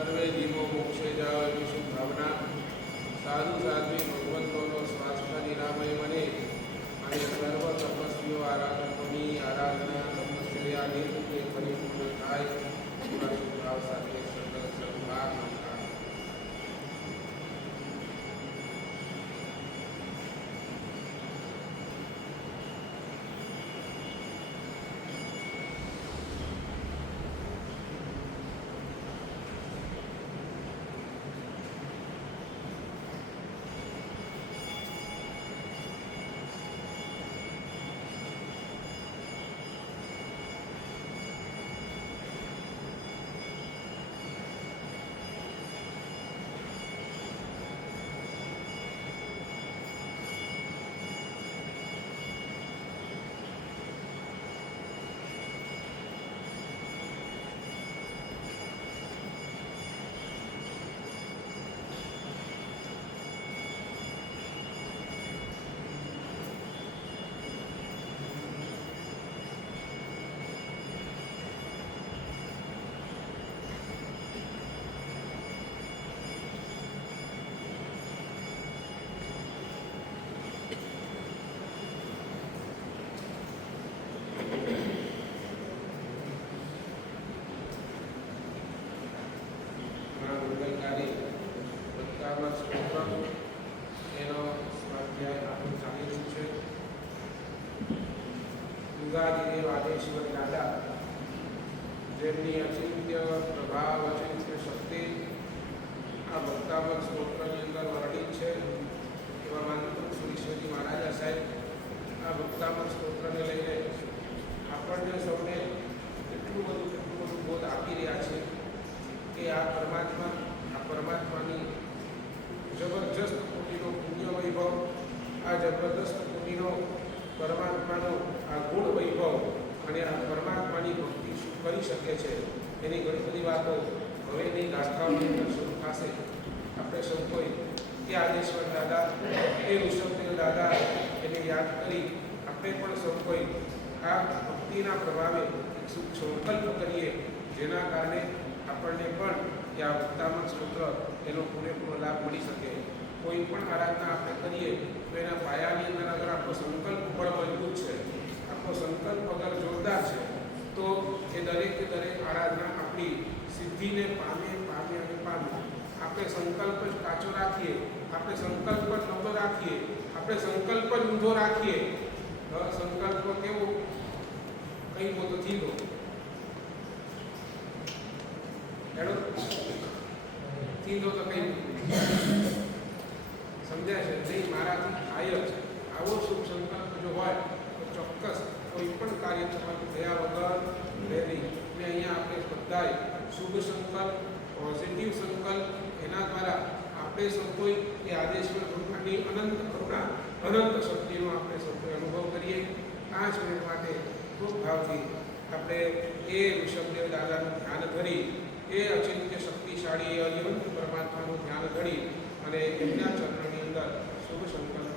સર્વે જીવો મોક્ષે જાઓ એવી શુભ ભાવના સાધુ સાધ્વી ભગવંતોનો સ્વાસ્થ્ય નિરામય મને અને સર્વ તપસ્વીઓ આરાધકોની આરાધના તપસ્યા નિત્ય પરિપૂર્ણ થાય એવા શુભ ભાવ સાથે સતત સદભાવ યુગાદિદેવ આદેશ્વર દાદા જેમની અચિંત્ય પ્રભાવ અચિંત્ય શક્તિ આ ભક્તામૃત સ્તોત્રની અંદર વર્ણિત છે એવા માનતો શ્રી ઈશ્વરજી મહારાજા સાહેબ આ ભક્તામૃત સ્તોત્રને લઈને આપણને સૌને એટલું બધું બોધ આપી રહ્યા છે કે આ પરમાત્માની જબરજસ્ત કોટીનો પુણ્ય વૈભવ આ જબરદસ્ત કોટીનો પરમાત્માનો આ ગુણ વૈભવ અને આ પરમાત્માની ભક્તિ શું કરી શકે છે એની ઘણી બધી વાતો હવેની ગાથાઓની અંદર શરૂ થશે. આપણે સૌ કોઈ એ આદેશ્વર દાદા એ ઋષભદેવ દાદા એને યાદ કરી આપણે પણ સૌ કોઈ આ ભક્તિના પ્રભાવે એક શુભ સંકલ્પ કરીએ જેના કારણે આપણને પણ કે આ ભક્તામૃત સ્તોત્ર એનો પૂરેપૂરો લાભ મળી શકે. કોઈ પણ આરાધના આપણે કરીએ તો એના પાયાની અંદર અગર આપણો સંકલ્પ બળ મજબૂત છે, આપણો સંકલ્પ અગર જોરદાર છે તો એ દરેક આરાધના આપણી સિદ્ધિને પામે. આપણે સંકલ્પ જ કાચો રાખીએ, આપણે સંકલ્પ જ નબળો રાખીએ, આપણે સંકલ્પ જ ઊંધો રાખીએ. સંકલ્પ કેવો કંઈ બોતો થીધો એનો થીધો તો કંઈ સમજાય છે નહીં, મારાથી થાય જ. આવો શુભ સંકલ્પ જો હોય તો ચોક્કસ કોઈ પણ કાર્ય તમારું થયા વગર રહે નહીં. અને અહીંયા આપણે બધાએ શુભ સંકલ્પ, પોઝિટિવ સંકલ્પ, એના દ્વારા આપણે સૌ કોઈ એ આદેશ્વર ભગવાનની અનંત કરુણા, અનંત શક્તિનો આપણે સૌ કોઈ અનુભવ કરીએ. 5 મિનિટ માટે ખૂબ ભાવથી આપણે એ ઋષભદેવ દાદાનું ધ્યાન ધરી, એ અચિંત્ય શક્તિશાળી અનંત પરમાત્માનું ધ્યાન ધરી અને એમના ચરણની અંદર શુભ સંકલ્પ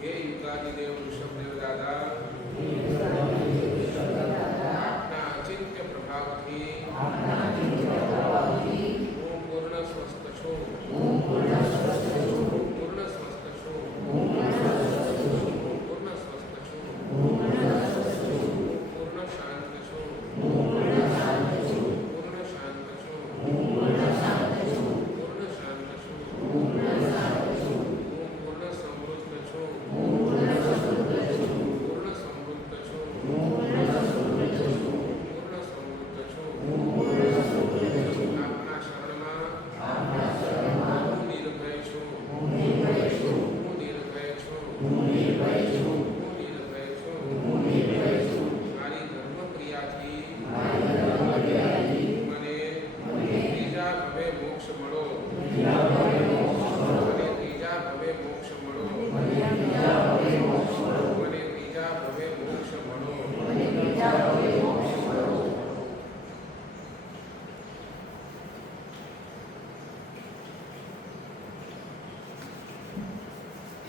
हे युगादिदेव ऋषभदेव दादा आपना अचिंत्य प्रभावથી હું પૂર્ણ સ્વસ્થ છું.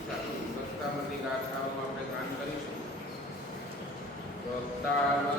ભક્તામતી ગાથાઓમાં આપણે ગાન કરીશું. ભક્તાવર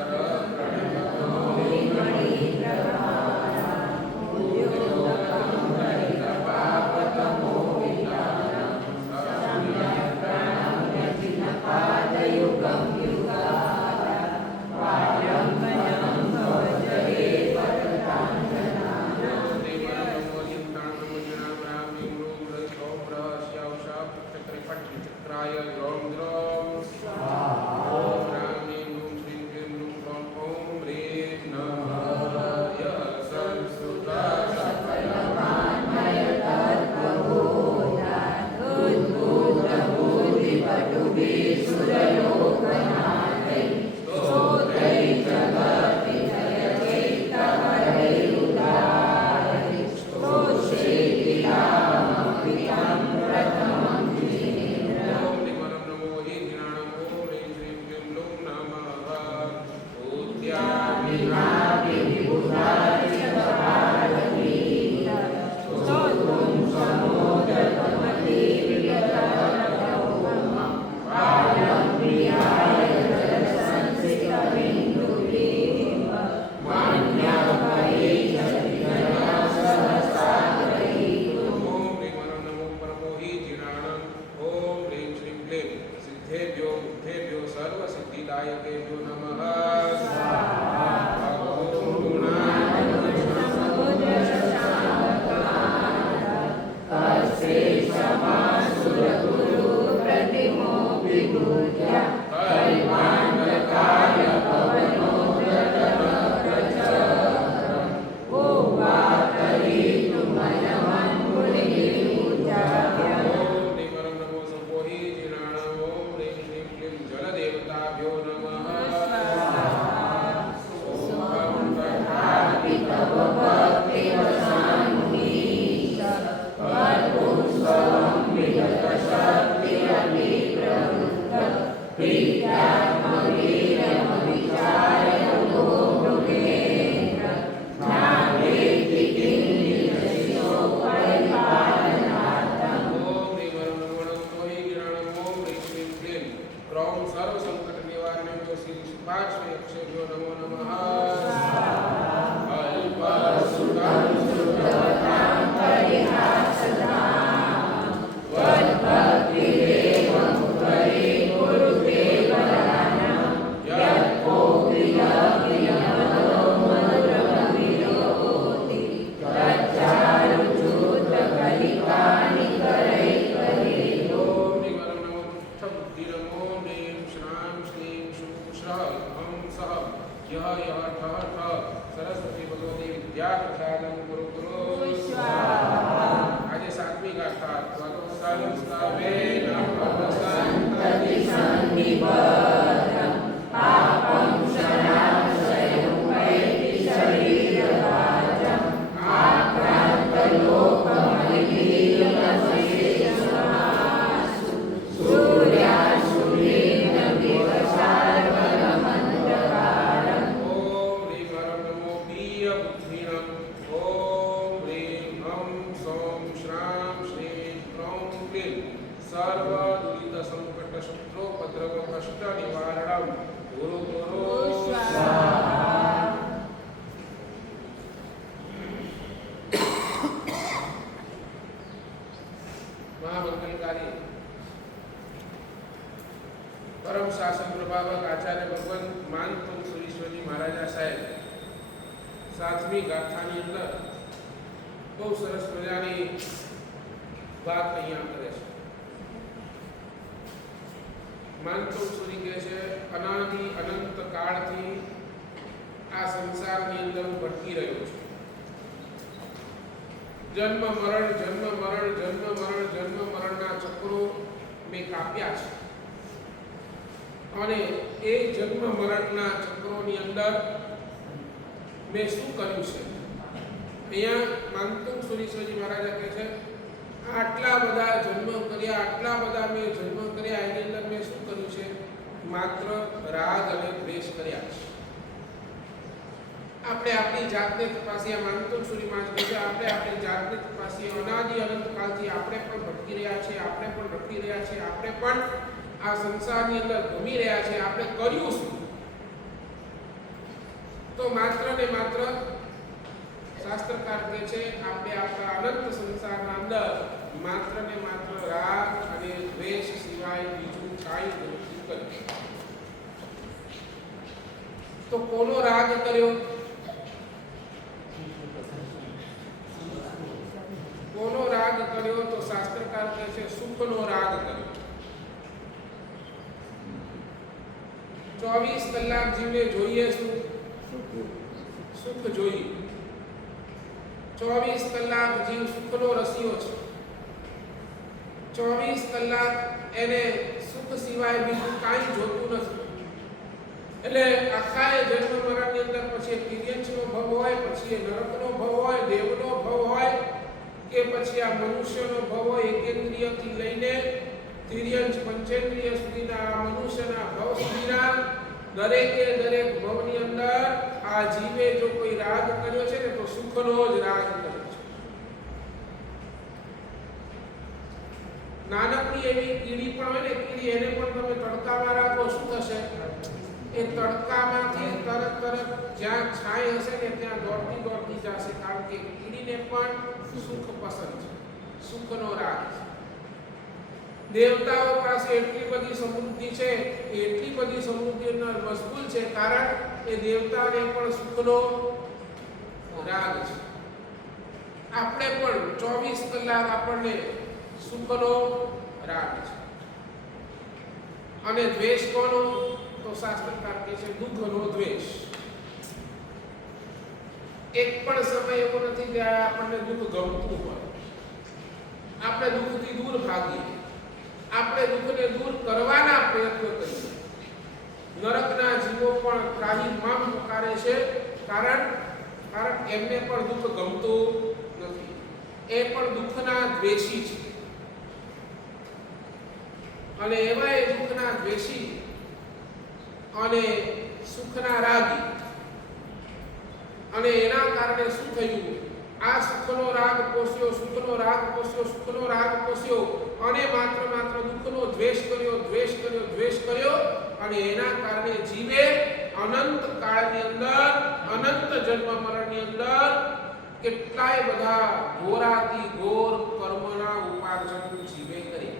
परम शासन प्रभावक आचार्य भगवान मानतुंग सुरीश्वरजी महाराजा साहेब 7મી ગાથાની અંદર બહુ સરસ મજાની વાત અહીંયા કરે છે. માનતુંગ સુરી કહે છે, અનાદિ અનંત કાળથી આ સંસારની અંદર હું ભટકી રહ્યો છું. જન્મ મરણ જન્મ મરણ જન્મ મરણ જન્મ મરણના ચક્રો મેં કાપ્યા છે અને એ જન્મ મરણના ચક્રોની અંદર મેં શું કર્યું છે? અહીંયા માનતુંગ સુરીશ્વરજી મહારાજા કહે છે, આટલા બધા જન્મ કર્યા, આટલા બધા મેં જન્મ કર્યા, એની અંદર મેં શું કર્યું છે? માત્ર રાગ અને દ્વેષ કર્યા છે. આપણે આપણી જાતને તપાસીએ. માનતુંગ સુરી મહારાજ કહે છે, આપણે આપણી જાતને તપાસીએ. અનાદિ અનંત કાળથી આપણે પણ ભટકી રહ્યા છીએ, આપણે પણ ભટકી ભટકી રહ્યા છે, આપણે પણ આ સંસારની અંદર ઘૂમી રહ્યા છે, આપણે કર્યું શું? તો માત્ર ને માત્ર શાસ્ત્રકાર કહે છે આપણે આપણા અનંત સંસારના અંદર માત્ર ને માત્ર રાગ અને દ્વેષ સિવાય બીજું કાંઈ નથી કર્યું. તો કોનો રાગ કર્યો? કોનો રાગ કર્યો? તો શાસ્ત્રકાર કહે છે સુખનો રાગ કર્યો. 24 કલાક જીવને જોઈએ શું? સુખ જોઈએ. 24 કલાક જીવ સુખનો રસિયો છે. 24 કલાક એને સુખ સિવાય બીજું કાંઈ જોતું નથી. એટલે આખા જન્મ મરણની અંદર પછી તિર્યંચનો ભવ હોય, પછી નરકનો ભવ હોય, દેવનો ભવ હોય કે પછી આ મનુષ્યનો ભવ હોય, એકેન્દ્રિયથી લઈને તિર્યંચ પંચેન્દ્રિય સુધીના મનુષ્યના ભવ સુધીના દરેકે દરેક ભવની અંદર આ જીવે જો કોઈ રાગ કર્યો છે ને તો સુખનો જ રાગ કર્યો છે. નાનકડી એવી કીડી પણ હોય ને, કીડી એને પણ તમે તડકામાં રાખો, શું થશે? એ તડકામાંથી તરત જ્યાં છાય હશે ને ત્યાં દોડતી જશે, કારણ કે કીડીને પણ સુખ પસંદ છે, સુખનો રાગ છે. દેવતાઓ પાસે એટલી બધી સમૃદ્ધિ છે, એટલી બધી સમૃદ્ધિનો મશગુલ છે, કારણ એ દેવતાને પણ સુખનો રાગ છે. આપણે પણ 24 કલાક આપણને સુખનો રાગ છે. અને દ્વેષ કોનો? તો શાસ્ત્રકાર કહે છે દુઃખનો દ્વેષ. એક પણ સમય એવો નથી કે આપણને દુઃખ ગમતું હોય. આપણે દુઃખથી દૂર ભાગીએ, આપણે દુઃખને દૂર કરવાના પ્રયત્ન કરીએ. નરકના જીવો પણ ત્રાહિમામ પુકારે છે, કારણ એમને પણ દુઃખ ગમતું નથી. એ પણ દુઃખના દ્વેષી છે. અને એવા એ દુઃખના દ્વેષી અને સુખના રાગી. અને એના કારણે શું થયું? આ સુખનો રાગ પોષ્યો, સુખનો રાગ પોષ્યો, સુખનો રાગ પોષ્યો અને માત્ર દુઃખનો દ્વેષ કર્યો અને એના કારણે જીવે અનંત કાળની અંદર, અનંત જન્મ મરણની અંદર કેટલાય બધા ઘોરાથી ઘોર કર્મના ઉપાર્જન જીવે કરી.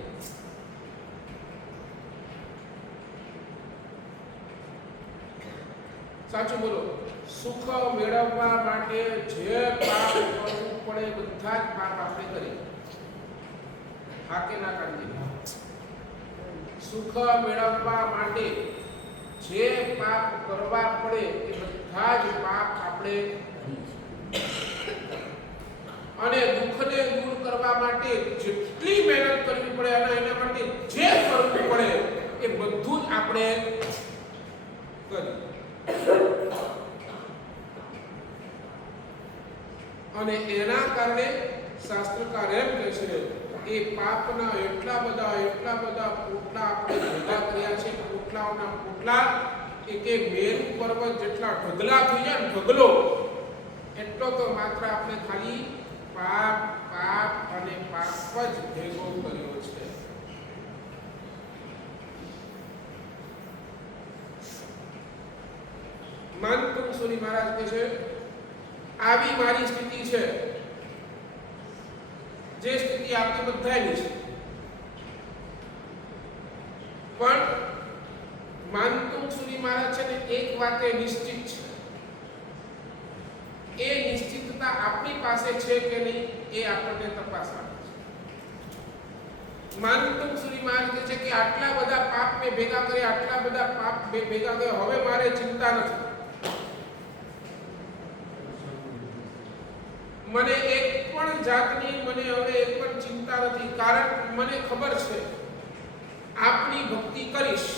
સાચું બોલો. સુખ મેળવવા માટે જે પાપ કરવું પડે બધા જ પાપ આપણે કરીએ. હા કે ના કાઢીએ? સુખ મેળવવા માટે જે પાપ કરવા પડે એ બધા જ પાપ આપણે અને દુઃખને દૂર કરવા માટે જેટલી મહેનત કરવી પડે અને એના માટે જે કરવું પડે એ બધું જ આપણે કરીએ. અને એના કારણે શાસ્ત્રકાર એમ કહે છે એ પાપના એટલા બધા પોટલા આપણે ભેગા કર્યા છે, પોટલાઓના પોટલા કે મેરુ પર્વત જેટલા ઢગલા થઈ જાય ને, ઢગલો એટલો તો માત્ર આપણે ખાલી પાપ અને પાપ જ ભેગો કર્યો છે. માનતુંગ સુરી મહારાજ કહે છે આવી મારી સ્થિતિ છે, જે સ્થિતિ આપણી બધાની છે. પણ માનતુંગ સુરી મહારાજ છે ને એક વાતે નિશ્ચિત છે. એ નિશ્ચિતતા આપણી પાસે છે કે નહીં એ આપણને તપાસવાનું છે. માનતુંગ સુરી મહારાજ કહે છે કે આટલા બધા પાપ મેં ભેગા કર્યા, આટલા બધા પાપ ભેગા કર્યા, હવે મારે ચિંતા નથી. મને એક પણ જાતની હવે એક પણ ચિંતા નથી, કારણ મને ખબર છે આપની ભક્તિ કરીશ,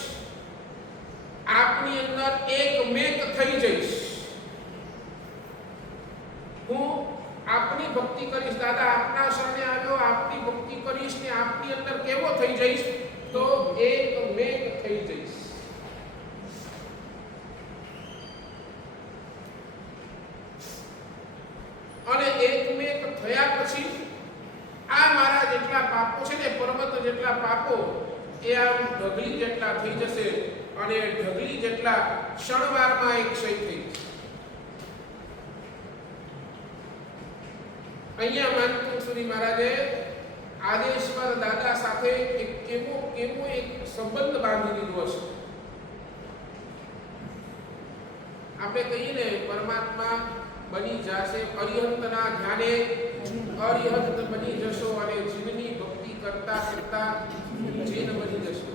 આપની અંદર એકમેક થઈ જઈશ. હું આપની ભક્તિ કરીશ, દાદા આપના શરણે આવ્યો, આપની ભક્તિ કરીશ ને આપની અંદર કેવો થઈ જઈશ? તો એકમેક થઈ જઈશ. અને એકમેક થયા પછી આ મારા જેટલા પાપો છે ને, પર્વત જેટલા પાપ આપો એ આમ ઢગલી જેટલા થઈ જશે અને ઢગલી જેટલા ક્ષણવારમાં એક ક્ષય થઈ જશે. અહીંયા માનતુંગસુરી મહારાજે આદેશ્વર દાદા સાથે એક કેવો એક સંબંધ બાંધી દીધો હશે. આપણે કહીએ ને પરમાત્મા બની જશે, અરિહંતના ધ્યાને અરિહંત બની જશો અને જીવની ભક્તિ કરતા કરતા જીન બની જશો.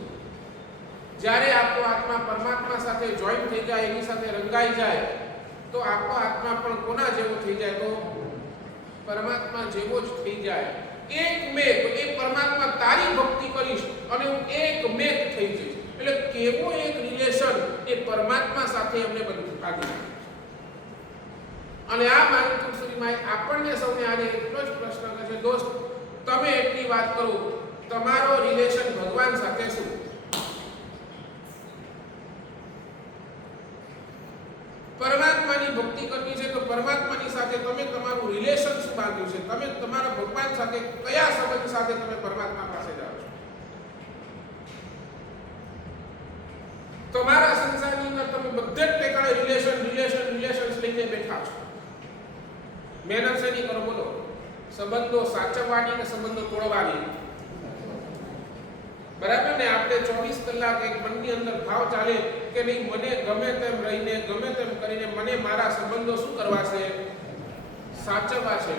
જ્યારે આપણો આત્મા પરમાત્મા સાથે જોઈન્ટ થઈ જાય, એની સાથે રંગાઈ જાય, તો આપણો આત્મા પણ કોના જેવો થઈ જાય? તો પરમાત્મા જેવો જ થઈ જાય. એક મેક એ પરમાત્મા તારી ભક્તિ કરીશ અને હું એક મેક થઈ જઈશ. એટલે કેવો એક રિલેશન એ પરમાત્મા સાથે અમને બાંધી. અને આ માનતુંગસુરી માએ આપણને સૌને આજે એટલો જ પ્રશ્ન કરે છે, દોસ્ત તમે એટલી વાત કરો, તમારો રિલેશન ભગવાન સાથે શું? પરમાત્માની ભક્તિ કરવી છે તો પરમાત્માની સાથે તમે તમારું રિલેશન શું બાંધ્યું છે? તમે તમારા ભગવાન સાથે કયા સંબંધ સાથે તમે પરમાત્મા પાસે જાઓ છો? તમારા સંસારની અંદર તમે બધે જ ટેકાળે રિલેશન્સ લઈને બેઠા છો. મહેનત શેની કરો બોલો? સંબંધો સાચવવાની કે સંબંધો તોડવાની? બરાબર ને? આપણે 24 કલાક એક મનની અંદર ભાવ ચાલે કે નહીં, મને ગમે તેમ રહીને ગમે તેમ કરીને મને મારા સંબંધો શું કરવા છે? સાચવવા છે.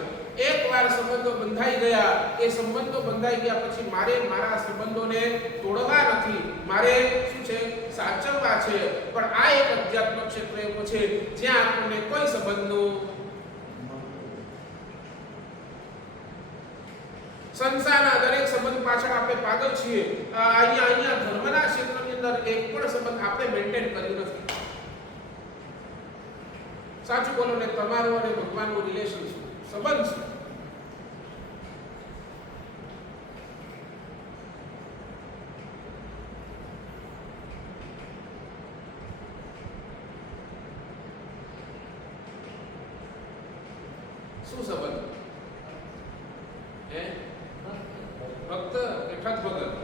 એકવાર સંબંધો બંધાઈ ગયા, એ સંબંધો બંધાઈ ગયા પછી મારે મારા સંબંધોને તોડવા નથી, મારે શું છે? સાચવવા છે. પણ આ એક અધ્યાત્મ ક્ષેત્ર એવો છે જ્યાં આપણને કોઈ સંબંધનું સંસારના દરેક સંબંધ પાછળ આપણે પાગલ છીએ. અહીંયા ધર્મના ક્ષેત્રની અંદર એક પણ સંબંધ આપણે મેન્ટેન કર્યું નથી. સાચું બોલો ને, તમારું અને ભગવાનનું રિલેશન છે, સંબંધ છે. શું સંબંધ? હે? ભક્ત કે ઠગ ભગત?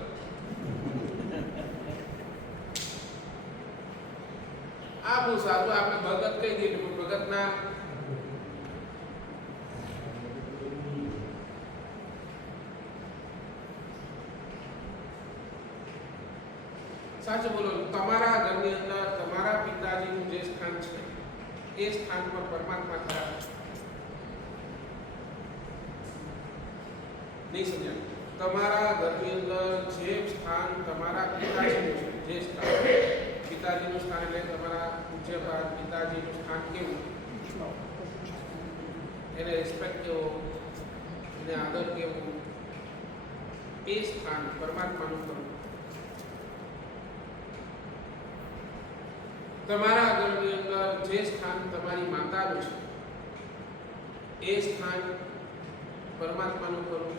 આ બહુ સારું, આપણે ભગત કહી દઈએ પણ ભગત ના સાચું બોલો. તમારા ઘરની અંદર તમારા પિતાજીનું જે સ્થાન છે એ સ્થાન પર પરમાત્મા ખરા છે. નહીં સમજાય? તમારા ઘરની અંદર જે સ્થાન તમારા પિતાજીનું છે, જે સ્થાન પિતાજીનું સ્થાન એટલે તમારા પૂજ્યપાદ પિતાજીનું સ્થાન કેવું? એને રિસ્પેક્ટ કેવો, એને આદર કેવું, એ સ્થાન પરમાત્માનું કરવું. તમારા ઘરની અંદર જે સ્થાન તમારી માતાનું છે એ સ્થાન પરમાત્માનું કરવું.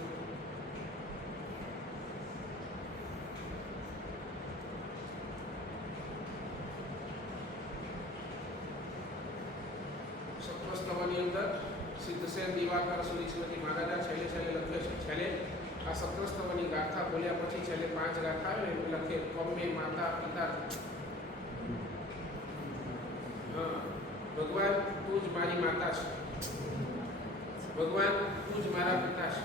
સત્વસ્તવની અંદર સિદ્ધસેન દિવાકર સુરીશ્વરજી મહારાજા છેલ્લે લખે છે. છેલ્લે આ સત્વસ્તવની ગાથા બોલ્યા પછી છેલ્લે 5 ગાથા આવે ને લખે, કમ્મે માતા પિતા. ભગવાન તું જ મારી માતા છે, ભગવાન તું જ મારા પિતા છે.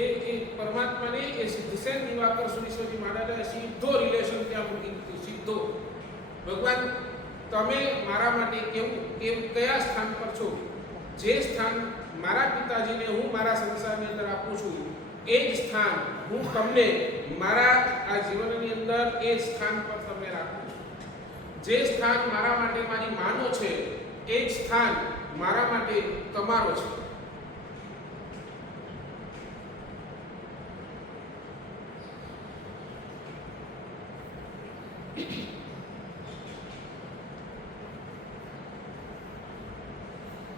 એ પરમાત્માને એ સિદ્ધસેન દિવાકર સુરીશ્વરજી મહારાજાએ સીધો રિલેશન ત્યાં મૂકી દીધું. સીધો ભગવાન તમે મારા માટે કયા સ્થાન પર છો? જે સ્થાન મારા પિતાજીને હું મારા સંસારની અંદર આપું છું એ જ સ્થાન હું તમને મારા આ જીવનની અંદર એ સ્થાન પર તમે રાખું છું. જે સ્થાન મારા માટે મારી માનો છે એ જ સ્થાન મારા માટે તમારો છે.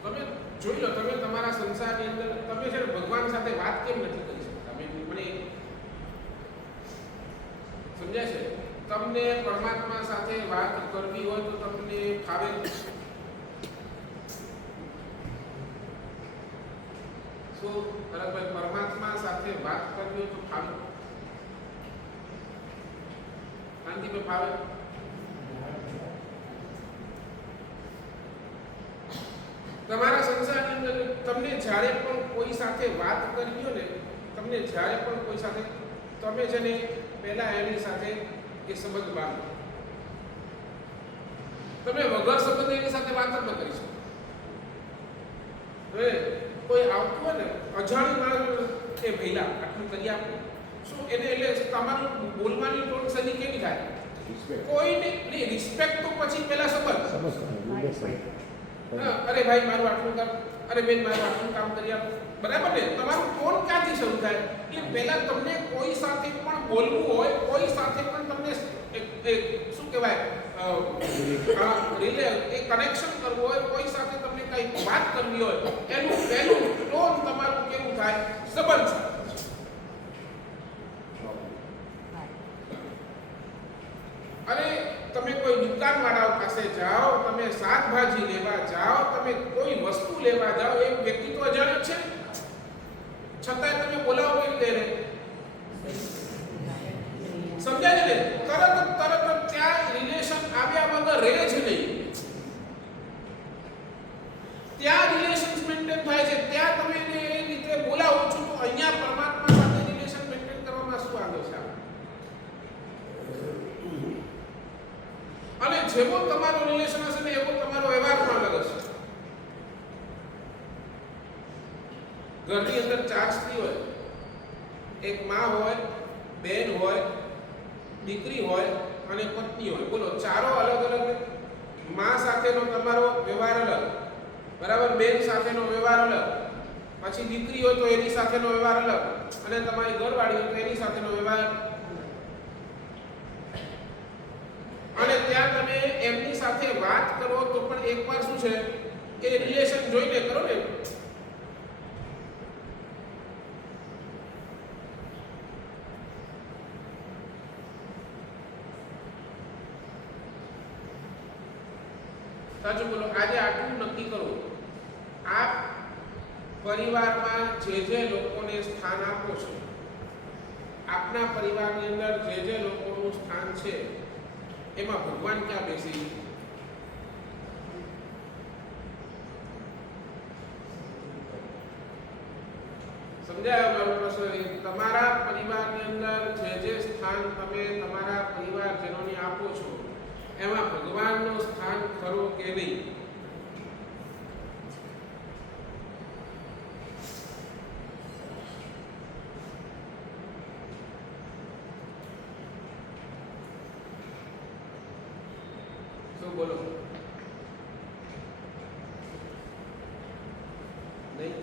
તમે જોઈ લો, તમે તમારા સંસારની અંદર તમે છે ને ભગવાન સાથે વાત કેમ નથી કરી શકતા? મને સમજાય છે? તમને પરમાત્મા સાથે વાત કરવી હોય તો તમને ફાવે? શું ભરતભાઈ, પરમાત્મા સાથે વાત કરવી તો ફાવે? શાંતિભાઈ ફાવે? તમારા સંસારની અંદર તમને જ્યારે પણ કોઈ સાથે વાત કરવી હોય ને, તમને જ્યારે પણ કોઈ સાથે, તમે છે ને પહેલા એની સાથે એ સંબંધ બાંધો. તમે વગર સંબંધ એની સાથે વાત જ ન કરી શકો. હવે કોઈ આવતું હોય ને અજાણી માણસ, એ ભઈલા આટલું કરી આપો, શું એને એટલે તમારું બોલવાની ટોન સદી કેવી થાય? કોઈને નહીં, રિસ્પેક્ટ તો પછી પહેલા સંબંધ. અરે ભાઈ મારું આટલું કામ, અરે બેન મારું આટલું કામ કરી આપો, બરાબર ને? તમારું ટોન ક્યાંથી શરૂ થાય? એટલે પહેલા તમને કોઈ સાથે પણ બોલવું હોય, કોઈ સાથે પણ તમને શું કહેવાય એ કનેક્શન કરવું હોય, કોઈ સાથે તમને કઈ વાત કરવી હોય, એનું પહેલું ટોન તમારું કેવું થાય? સંબંધ સાથે. અરે તમે કોઈ દુકાનવાળા પાસે જાઓ, તમે શાકભાજી લેવા જાઓ, તમે કોઈ વસ્તુ લેવા જાઓ, એક વ્યક્તિ તો અજાણ્યો છે, છતાંય તમે બોલાવો કેવી રીતે? સમજાય ને? તરત ત્યાં રિલેશન આવ્યા વગર રહે જ નહીં. ત્યાં રિલેશન મેન્ટેન થાય છે, ત્યાં તમે એને એ રીતે બોલાવો છો. તો અહીંયા પરમાત્મા સાથે રિલેશન મેન્ટેન કરવામાં શું વાંધો છે? અને જેવો તમારો રિલેશન હશે ને એવો તમારો વ્યવહાર પણ અલગ હશે. ઘરની અંદર 4 સ્ત્રી હોય, એક માં હોય, બેન હોય, દીકરી હોય અને પત્ની હોય. બોલો, ચારો અલગ અલગ. માં સાથેનો તમારો વ્યવહાર અલગ, બરાબર? બેન સાથેનો વ્યવહાર અલગ, પછી દીકરી હોય તો એની સાથેનો વ્યવહાર અલગ, અને તમારી ઘરવાળી હોય તો એની સાથેનો વ્યવહાર. અને ત્યાં તમે એમની સાથે વાત કરો તો પણ એકવાર શું છે કે રિલેશન જોઈને કરો ને. સાચું બોલો. આજે આટલું નક્કી કરો, આપ પરિવારમાં જે લોકોને સ્થાન આપો છો, આપના પરિવારની અંદર જે લોકોનું સ્થાન છે, એમાં ભગવાન ક્યાં બેસી? સમજાયો મારો પ્રશ્ન? તમારા પરિવારની અંદર જે સ્થાન તમે તમારા પરિવારજનોને આપો છો, એમાં ભગવાનનું સ્થાન ખરો કે નહીં? બોલો નહીં?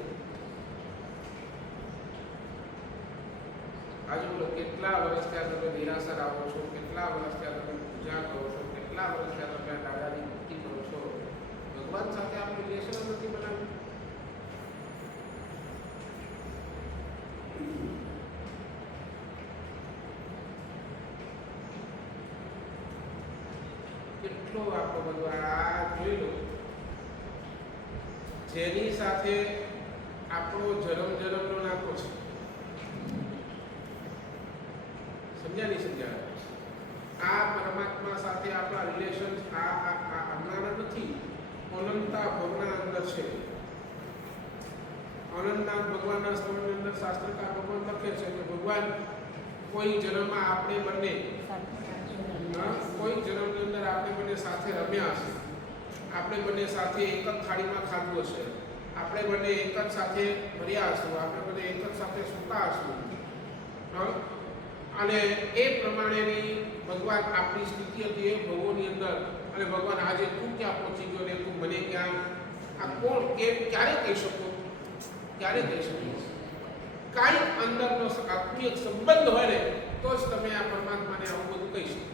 આજે બોલો, કેટલા વર્ષ ત્યાં તમે નિરાશર આવો છો, કેટલા વર્ષ ત્યાં તમે પૂજા કરો છો, કેટલા વર્ષ ત્યાં તમે દાદાની ભક્તિ કરો છો, ભગવાન સાથે આપણે રિલેશન નથી બનાવ્યું. કેટલો આપણો બધો આ જોઈ લો, જેની સાથે આપણો જન્મનો નાતો છે. સમજ્યા નહીં સમજ્યા? આ પરમાત્મા સાથે આપણા રિલેશન હમણાં નથી, અનંતા ભગવાન અંદર છે. અનંતનાથ ભગવાનના સ્તવની અંદર શાસ્ત્રકાર ભગવાન લખે છે કે ભગવાન કોઈ જન્મમાં આપણે બંને કોઈ જન્મની અંદર આપણે બંને સાથે રમ્યા હશે, આપણે બંને સાથે એક જ થાળીમાં ખાધું હશે, આપણે બંને એક જ સાથે ભર્યા હશું, આપણે બંને એક જ સાથે સૂતા હશું, અને એ પ્રમાણેની ભગવાન આપણી સ્થિતિ હતી એ ભગવાનની અંદર. અને ભગવાન આજે તું ક્યાં પહોંચી ગયો ને તું મને ક્યાં? આ કોણ ક્યારે કહી શકો? ક્યારે કહી શકીશ? કાંઈ અંદરનો આત્મીય સંબંધ હોય ને તો જ તમે આ પરમાત્માને આવું બધું કહી શકો.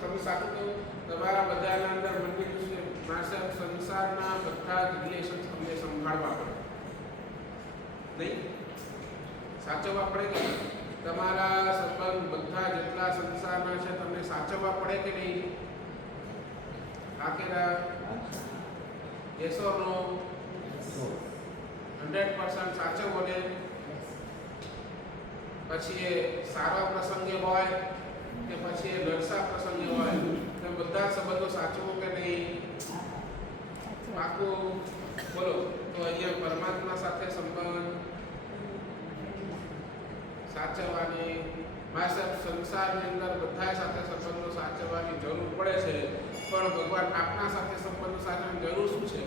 તમે સાચું કહો, તમારા બધાના અંદર મંદિર છે, માસક સંસારના બધા જ રિલેશન તમને સંભાળવા પડે નહીં? સાચવવા પડે કે નહીં? તમારા સંબંધ બધા જેટલા સંસારના છે તમને સાચવવા પડે કે નહીં? હા કે ના? યસ ઓર નો? 100% સાચવો ને. પછી એ સારા પ્રસંગે હોય કે પછી એ નરસા પ્રસંગે હોય, તો બધા સંબંધો સાચવો કે નહીં? પાકું બોલો. તો અહીંયા પરમાત્મા સાથે સંબંધ સાચવવાની, માસર સંસારની અંદર બધા સાથે સંબંધો સાચવવાની જરૂર પડે છે, પણ ભગવાન આપના સાથે સંબંધો સાચવવાની જરૂર શું છે?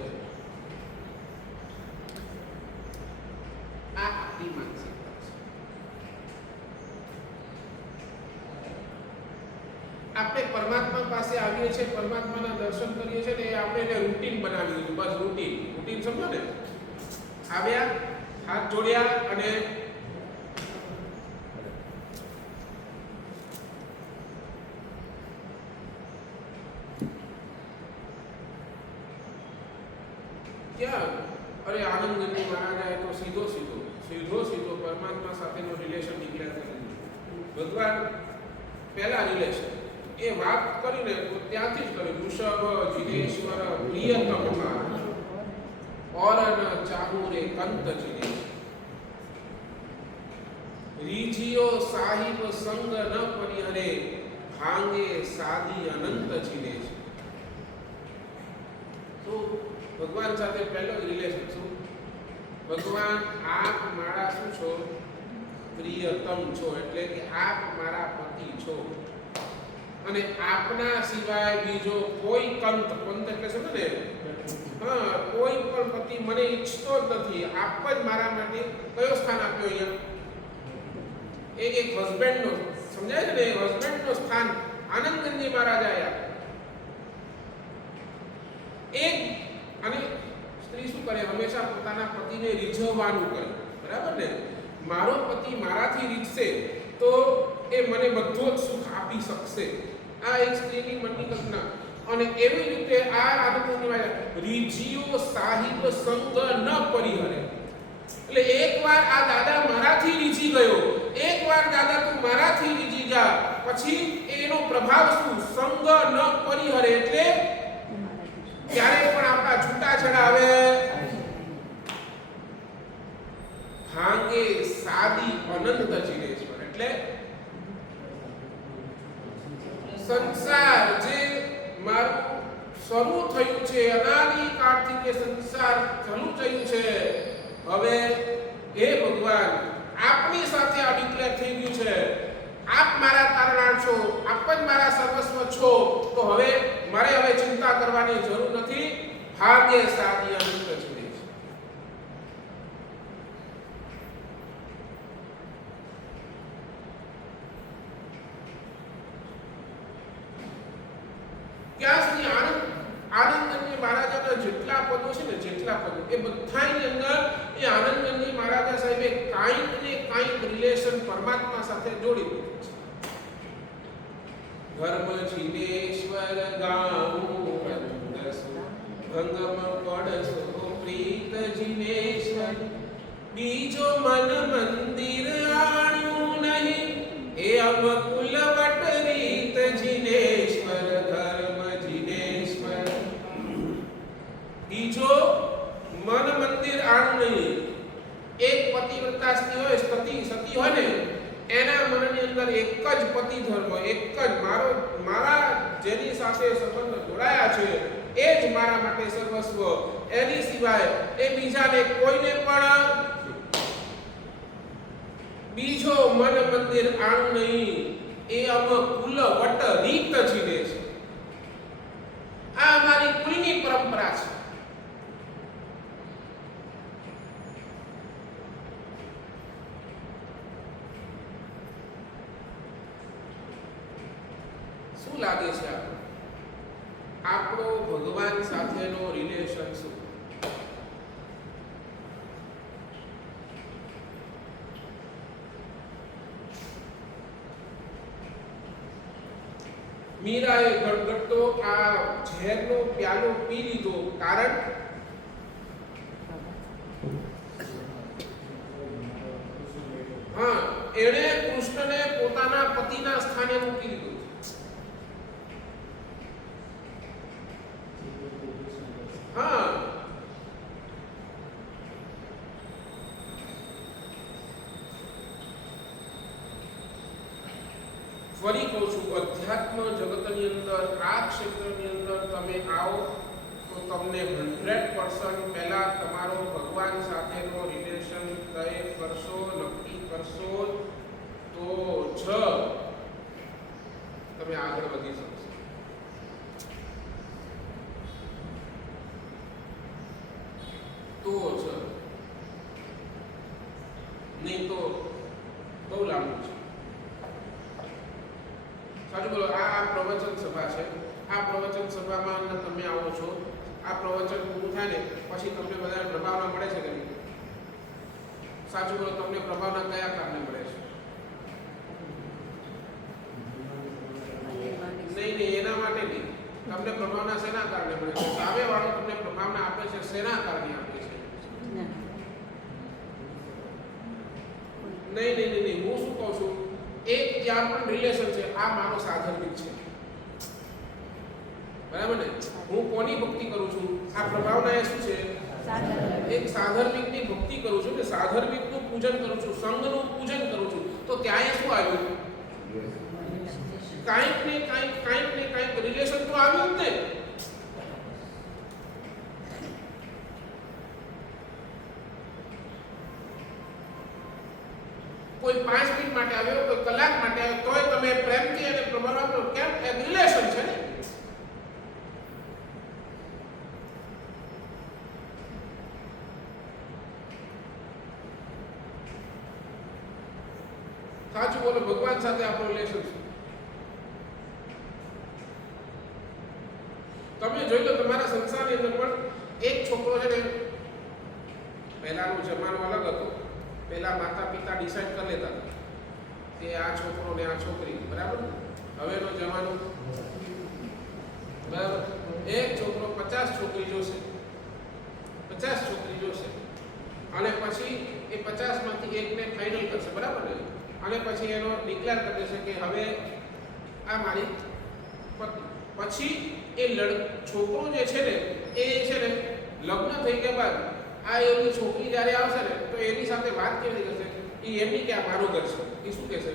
આ આપણી માનસિકતા છે. આપણે પરમાત્મા પાસે આવીએ છીએ, પરમાત્માના દર્શન કરીએ છીએ ને આપણે એને રૂટીન બનાવી દીધું. બસ રૂટીન સમજો ને. આવ્યા, હાથ જોડ્યા અને ક્યાં? અરે આનંદગંજી મહારાજાએ તો સીધો પરમાત્મા સાથેનો રિલેશન ડિક્લેર કરી દીધું. ભગવાન પહેલા રિલેશન એ વાત કરીને તો ત્યાંથી જ કર્યું. વૃષભ જીનેશ્વર પ્રિયતમ ઓરન ચાહુરે કંત જીનેશ રીજીઓ સાહિબ સંગ ન પરિહરે ભાંગે સાદી અનંત જીનેશ. તો ભગવાન સાથે પહેલો જ રિલેશન શું? ભગવાન આપ મારા શું છો? પ્રિયતમ છો, એટલે કે આપ મારા પતિ છો અને આપના સિવાય બીજો કોઈ કંત એટલે શું ને? હા, કોઈ પણ પતિ મને ઈચ્છતો જ નથી. આપ જ મારા માટે કયો સ્થાન આપ્યો અહીંયા? એક હસબન્ડનો, સમજાય છે ને? હસબન્ડનો સ્થાન આનંદગંજી મહારાજાએ એક. અને સ્ત્રી શું કરે? હંમેશા પોતાના પતિને રીઝવવાનું કરે, બરાબર ને? મારો પતિ મારાથી રીઝશે તો એ મને બધો જ સુખ આપી શકશે. આ એક સ્ત્રીની મનની કલ્પના. અને એવી રીતે આ આનંદની વાત, રીજીઓ સાહિબ સંગ ન પરિહરે. એટલે એકવાર આ દાદા મારાથી રીઝી ગયો, એકવાર દાદા તું મારાથી રીઝી જા, પછી એનો પ્રભાવ શું? સંગ ન પરિહરે, એટલે ત્યારે પણ આપણા છૂટા છડાવે ભાંગે સાદી અનંત જીનેશ્વર. એટલે સંસાર જે મારું શરૂ થયું છે, અનાદિ કાળથી જે સંસાર શરૂ થયું છે, હવે હે ભગવાન આપની સાથે આ ડિક્લેર થઈ ગયું છે. આપ મારા તારણાર છો, આપ જ મારા સર્વસ્વ છો, તો હવે મારે ચિંતા કરવાની જરૂર નથી. ભાગ્ય સાદી અનંત જીનેશ. ક્યાં સુધી? આનંદગંજી મહારાજાના જેટલા પદો છે ને, જેટલા પદો એ બધાની અંદર એ આનંદગંજી મહારાજા સાહેબે કાંઈક ને કાંઈક રિલેશન પરમાત્મા સાથે જોડી દીધું છે. ધર્મ જીનેશ્વર ગાઉં ભંગમ પડસો પ્રીત જીનેશ્વર બીજો મન મંદિર આણ્યું નહીં એ અવકુલ વટ રીત જીનેશ્વર ધર્મ જીનેશ્વર. બીજો મન મંદિર આણ્યું નહીં. એક પતિવ્રતા સ્ત્રી હોય, સતી હોય ને, એના મનની અંદર એક જ પતિ ધર્મ, એક જ મારા જેની સાથે સંબંધ જોડાયા છે એ જ મારા માટે સર્વસ્વ. એની સિવાય એ બીજાને કોઈને પણ બીજો મન મંદિર આણું નહીં એ અમ કુલ વટ રીત જીવે છે. આ અમારી કુલની પરંપરા છે. શું લાગે છે આપણો ભગવાન સાથેનો રિલેશન શું? મીરાએ ગટગટતો આ ઝેરનો પ્યાલો પી લીધો, કારણ ફરી કહું છું, અધ્યાત્મ જગતની અંદર આ ક્ષેત્રની અંદર તમે આવો તો તમને 100% પહેલા તમારો ભગવાન સાથેનો રિલેશન તય કરશો, નક્કી કરશો તો જ તમે આગળ વધી શકશો. તો જ, નહીં તો બહુ લાંબુ છે. સાચું બોલો. આ પ્રવચન સભા છે. આ પ્રવચન સભામાં તમે આવો છો, આ પ્રવચન પૂરું થાય ને પછી તમને બધા પ્રભાવના મળે છે કે નહીં? સાચું બોલો. તમને પ્રભાવના કયા કારણે મળે છે? નહીં, એના માટે નહીં. તમને પ્રભાવના શેના કારણે મળે છે? સામે વાળો તમને પ્રભાવના આપે છે, શેના કારણે આપે છે? નહીં. હું શું કહું છું, એક ત્યાં પણ રિલેશન છે. આ મારો સાધર્મિક છે, બરાબર ને? હું કોની ભક્તિ કરું છું? આ પ્રભાવના એ શું છે? એક સાધર્મિકની ભક્તિ કરું છું ને, સાધર્મિકનું પૂજન કરું છું, સંઘનું પૂજન કરું છું. તો ત્યાં શું આવ્યું? કાંઈક ને કાંઈક રિલેશન તો આવ્યું જ ને. કોઈ 5 મિનિટ માટે આવ્યો, કોઈ કલાક માટે આવ્યો, તોય તમે પ્રેમથી અને પ્રભાવના કેમ? એક રિલેશન છે ને. સાચું બોલો. ભગવાન સાથે આપણો રિલેશન છે. તમે જોઈ લો, તમારા સંસારની અંદર પણ એક છોકરો છે ને, પહેલાનો જમાનો અલગ હતો. પહેલા માતા પિતા ડિસાઈડ કરી લેતા હતા કે આ છોકરો ને આ છોકરી, બરાબર. હવેનો જમાનો, બરાબર, એક છોકરો 50 છોકરી જોશે, 50 છોકરી જોશે, અને પછી એ 50 માંથી એકને ફાઇનલ કરશે, બરાબર ને? અને પછી એનો ડિક્લેર કરી દેશે કે હવે આ મારી પત્ની. પછી એ છોકરો જે છે ને, એ છે ને, લગ્ન થઈ ગયા બાદ આ એની છોકરી જ્યારે આવશે ને, તો એની સાથે વાત કેવી કરશે? એ એમની કે આ મારું ઘર છે. એ શું કહેશે?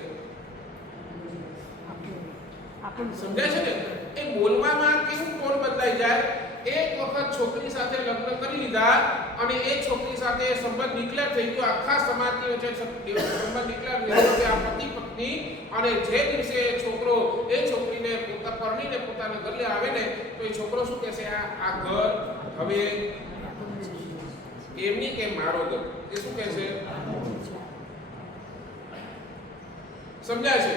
સમજાય છે ને? એ બોલવામાં કેવું ટોન બદલાઈ જાય. એક વખત છોકરી સાથે લગ્ન કરી લીધા અને એ છોકરી સાથે સંબંધ ડિક્લેર થઈ ગયો, આખા સમાજની વચ્ચે સંબંધ ડિક્લેર થઈ ગયો કે આ પતિ પત્ની. અને જે દિવસે એ છોકરો એ છોકરીને પરણીને પોતાના ઘરે આવે ને, તો એ છોકરો શું કહેશે? આ ઘર હવે એમની કે મારો ઘર. એ શું કહેશે? સમજાય છે?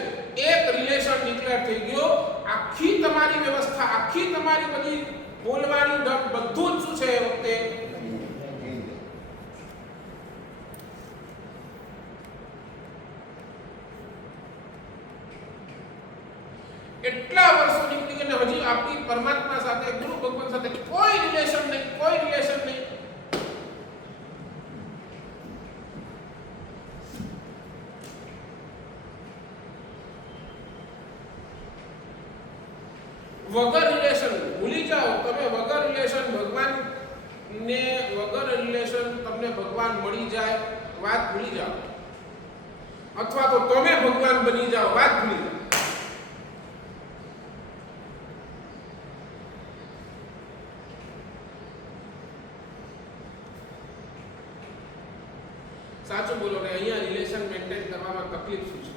એક રિલેશન ડિક્લેર થઈ ગયો. આખી તમારી વ્યવસ્થા, આખી તમારી બધી બોલવાની ઢબ, બધું જ શું છે એ વખતે એટલા વર્ષો નીકળી ગયા, હજી આપણી પરમાત્મા સાથે, ગુરુ ભગવાન સાથે કોઈ રિલેશન નહીં, કોઈ રિલેશન નહીં. વગર રિલેશન ભૂલી જાઓ તમે. વગર રિલેશન ભગવાન ને, વગર રિલેશન તમને ભગવાન મળી જાય, વાત ભૂલી જાઓ. અથવા તો તમે ભગવાન બની જાઓ, વાત ભૂલી જાઓ. સાચું બોલો ને. અહીંયા રિલેશન મેન્ટેન કરવામાં તકલીફ શું છે?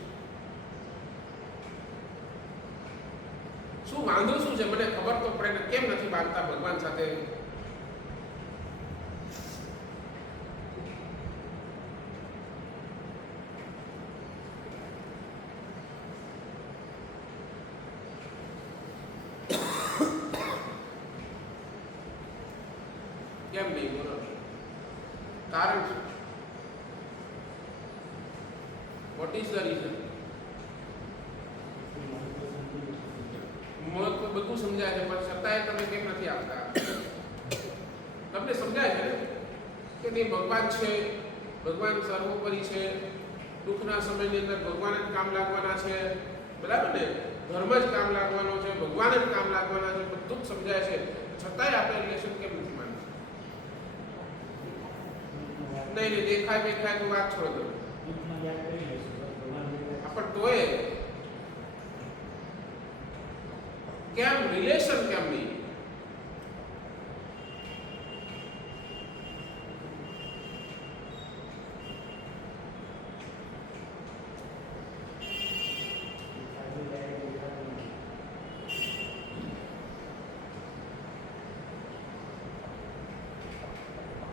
શું વાંધો શું છે? મને ખબર તો પડે ને. કેમ નથી બાંધતા ભગવાન સાથે? કેમ નહીં? બોલો. કારણ શું? What is the reason? મહત્વ બધું સમજાય છે, પણ છતાંય તમે કેમ નથી આપતા? તમને સમજાય છે ને કે તે ભગવાન છે, ભગવાન સર્વોપરી છે, દુઃખના સમયની અંદર ભગવાન જ કામ લાગવાના છે, બરાબર ને? ધર્મ જ કામ લાગવાનો છે, ભગવાન જ કામ લાગવાના છે, બધું જ સમજાય છે, છતાંય આપણે રિલેશન કેમ નથી માનતા? નહીં, દેખાય તો વાત છોડ દો. પણ તોય કેમ રિલેશન કેમ નહીં?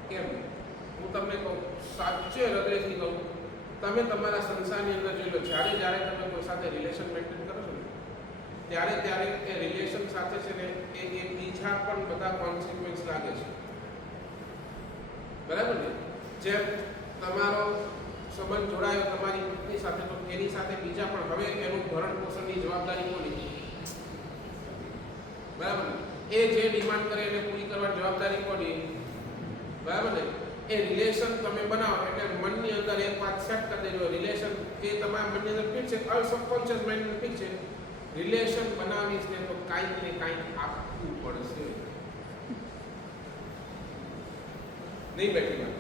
કેમ? હું તમને કહું, સાચે હૃદયથી કહું, તમે તમારા સંસારની અંદર જોઈ લો, જ્યારે તમે કોઈ સાથે રિલેશન મેન્ટેન કરો છો ને, ત્યારે એ રિલેશન સાથે છે ને એ બીજા પણ બધા કોન્સિક્વન્સ લાગે છે, બરાબર ને? જેમ તમારો સંબંધ જોડાયો તમારી પત્ની સાથે, તો એની સાથે બીજા પણ હવે એનું ભરણ પોષણની જવાબદારી કોની? બરાબર ને? એ જે ડિમાન્ડ કરે એને પૂરી કરવાની જવાબદારી કોની? બરાબર ને? એ રિલેશન તમે બનાવો એટલે મનની અંદર એક વાત સેટ કરી દેજો, રિલેશન એ તમારા મનની અંદર ફિક્સ છે, સબકોન્શિયસ માઇન્ડ ફિક્સ છે, રિલેશન બનાવીશ ને તો કાંઈક ને કાંઈક આપવું પડશે. નહીં બેઠી વાત.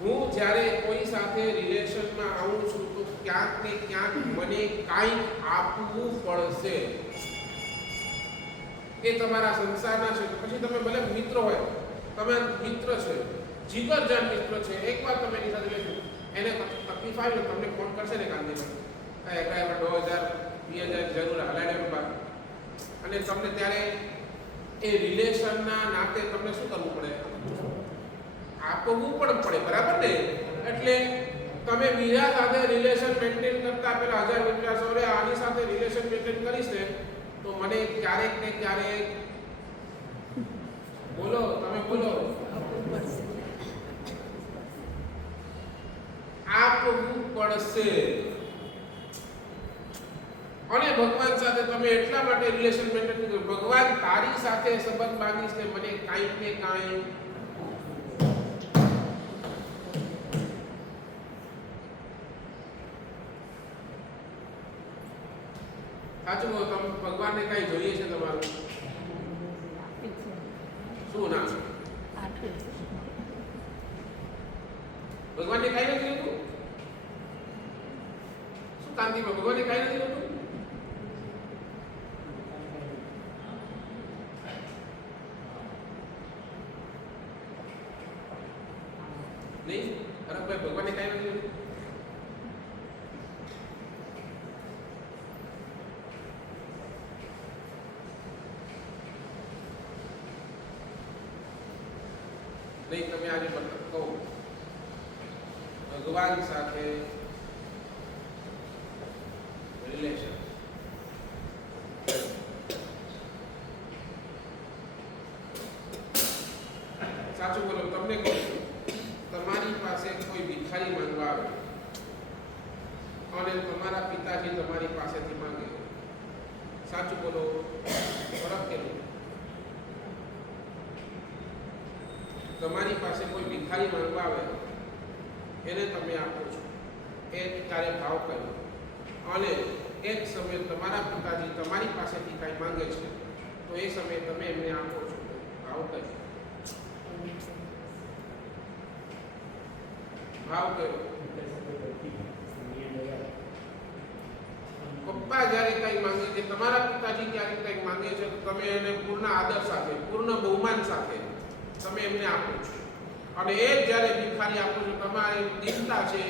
હું જ્યારે કોઈ સાથે રિલેશનમાં આવું છું તો ક્યાંક ને ક્યાંક મને કાંઈક આપવું પડશે. એ તમારા સંસારના છે, પછી તમે ભલે મિત્ર હોય, તમે મિત્ર છે, જીગરજાન મિત્ર છે, એકવાર તમે એની સાથે લેશો, એને તકલીફ આવી તમને ફોન કરશે ને કાંદીમાં, 2000 જરૂર હલાડે બાદ, અને તમને ત્યારે એ રિલેશનના નાતે તમને શું કરવું પડે? આપવું પણ પડે, બરાબર ને? એટલે તમે બીજા સાથે રિલેશન મેન્ટેન કરતા પેલા 1000 વિચારશો, અરે આની સાથે રિલેશન મેન્ટેન કરીશ ને તો મને ક્યારેક ને ક્યારેક, બોલો તમે બોલો, આપવું પડશે. અને ભગવાન સાથે તમે એટલા માટે રિલેશન મેન્ટેન કરો, ભગવાન તારી સાથે સંબંધ માંગીશ ને મને કાંઈક ને કાંઈ. સાચું કહો, તમે ભગવાનને કાંઈ જોઈએ છે તમારું? શું ના? ભગવાનને કાંઈ નથી હોતું? શું કાંતિમાં ભગવાનને કાંઈ નથી હોતું? નહીં? ભાઈ ભગવાનને કાંઈ નથી હોતું? નહીં? તમે આજે મતલબ કહો, ભગવાન સાથે રિલેશન, સાચું બોલો, તમને કહું, તમારી પાસે કોઈ ભિખારી માંગવા આવે અને તમારા પિતાજી તમારી પાસેથી માંગે, સાચું બોલો, ફરક કે નહીં? તમારી પાસે કોઈ ભિખારી માંગવા આવે, એને તમે આપો છો, એ ત્યારે ભાવ કર્યો, અને એક સમયે તમારા પિતાજી તમારી પાસેથી કાંઈ માંગે છે તો એ સમયે તમે એમને આપો છો, ભાવ કર્યો. ભાવ કર્યો. પપ્પા જ્યારે કંઈ માંગે છે, તમારા પિતાજી જ્યારે કંઈક માંગે છે તો તમે એને પૂર્ણ આદર સાથે, પૂર્ણ બહુમાન સાથે તમે એમને આપો છો. અને એ જ્યારે ભિખારી આપો છો, તમારી દીનતા છે,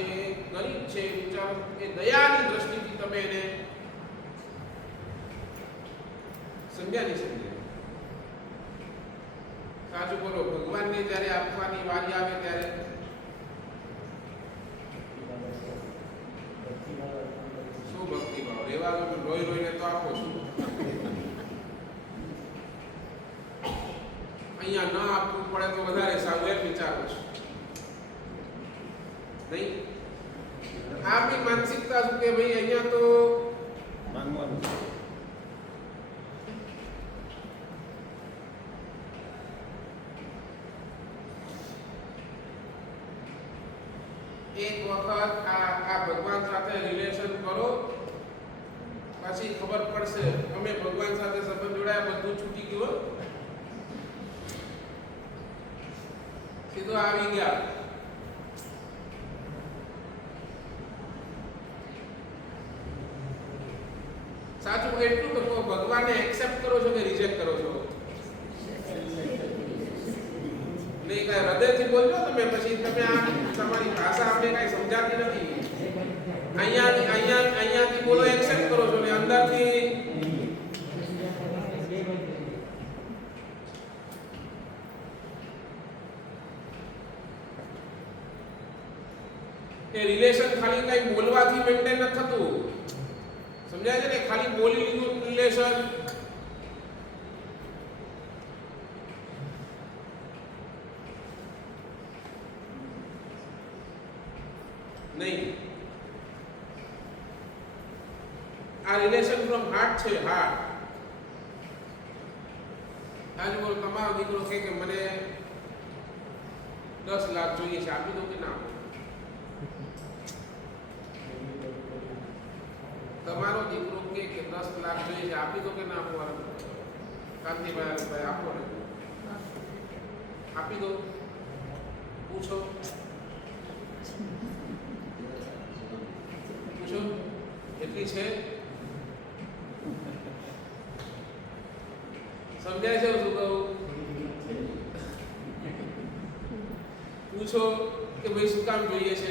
ગરીબ છે, બિચારો, એ દયાની દ્રષ્ટિથી તમે એને સમજ્યા નહીં સમજ્યા? સાચું બોલો, ભગવાનને જ્યારે આપવાની વારી આવે ત્યારે શું ભક્તિભાવ? રેવા રોઈ રોઈને તો આપો છો, અહીંયા ન આપવું પડે તો વધારે સારું એમ વિચારો છો, નહીં? આપની માનસિકતા શું કે ભાઈ અહીંયા તો માંગવાનું. એક વખત આ ભગવાન સાથે રિલેશન કરો, પછી ખબર પડશે અમે ભગવાન સાથે સંબંધ જોડાયા, બધું છૂટી ગયું, સીધો આવી ગયા. સાચું એટલું તો કહો, ભગવાનને એક્સેપ્ટ કરો છો કે રિજેક્ટ કરો છો? નહીં, કાંઈ હૃદયથી બોલજો તમે, પછી તમે આ તમારી ભાષા આપણે કાંઈ સમજાતી નથી. અહીંયાથી બોલો, એક્સેપ્ટ કરો છો ને અંદરથી એ રિલેશન ખાલી કઈ બોલવાથી મેન્ટેન નથી થતું. સમજાય છે ને? ખાલી બોલી લીધું રિલેશન નહીં. આ રિલેશન ફ્રોમ હાર્ટ છે, હાર્ટ. આજે બોલો, તમારો દીકરો કહે કે મને 10 લાખ જોઈએ છે, આપી દો કે ના આપો? તમારો દીકરો કે 10 લાખ જોઈએ છે, આપી દો કે ના આપો? કાંતિભાઈ આપો ને, આપી દો. પૂછો પૂછો એટલી છે? સમજાય છે શું કહું? પૂછો કે ભાઈ શું કામ જોઈએ છે.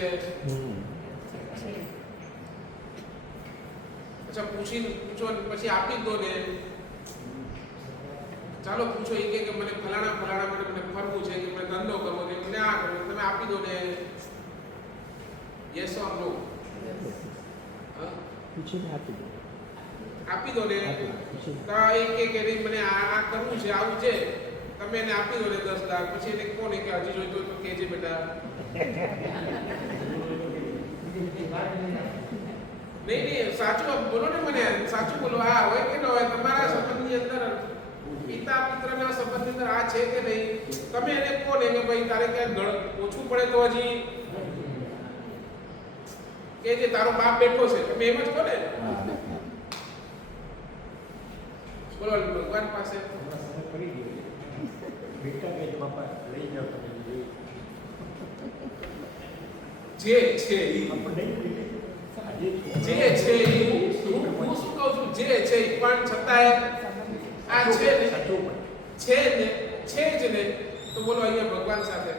અચ્છા, પૂછો પછી આપી દો ને. ચાલો પૂછો, એ કે મને ફલાણા મને ફરવું છે, કે મને ધંધો કરવો છે, મને આ કરવો, તમે આપી દો ને. યસ ઓર નો? આપી દો ને. તો એ કે મને આ કરવું છે, આવું છે, તમે એને આપી દો ને 10 લાખ. પછી એને કોને કે હજી જોઈતો તો કેજે બેટા. નહીં, સાચું બોલો ને, મને સાચું બોલો. આ હોય કે ન હોય તમારા સંબંધની અંદર, પિતા પુત્રના સંબંધની અંદર આ છે કે નહીં? તમે એને કોને કે ભાઈ તારે ક્યાંક ઓછું પડે તો હજી કે જે તારો બાપ બેઠો છે, તમે એમ જ કહો ને. બોલો ભગવાન પાસે જે છે હું શું કહું છું, જે છે પણ છતાંય આ છે ને, છે જ ને. તો બોલો અહીંયા ભગવાન સાથે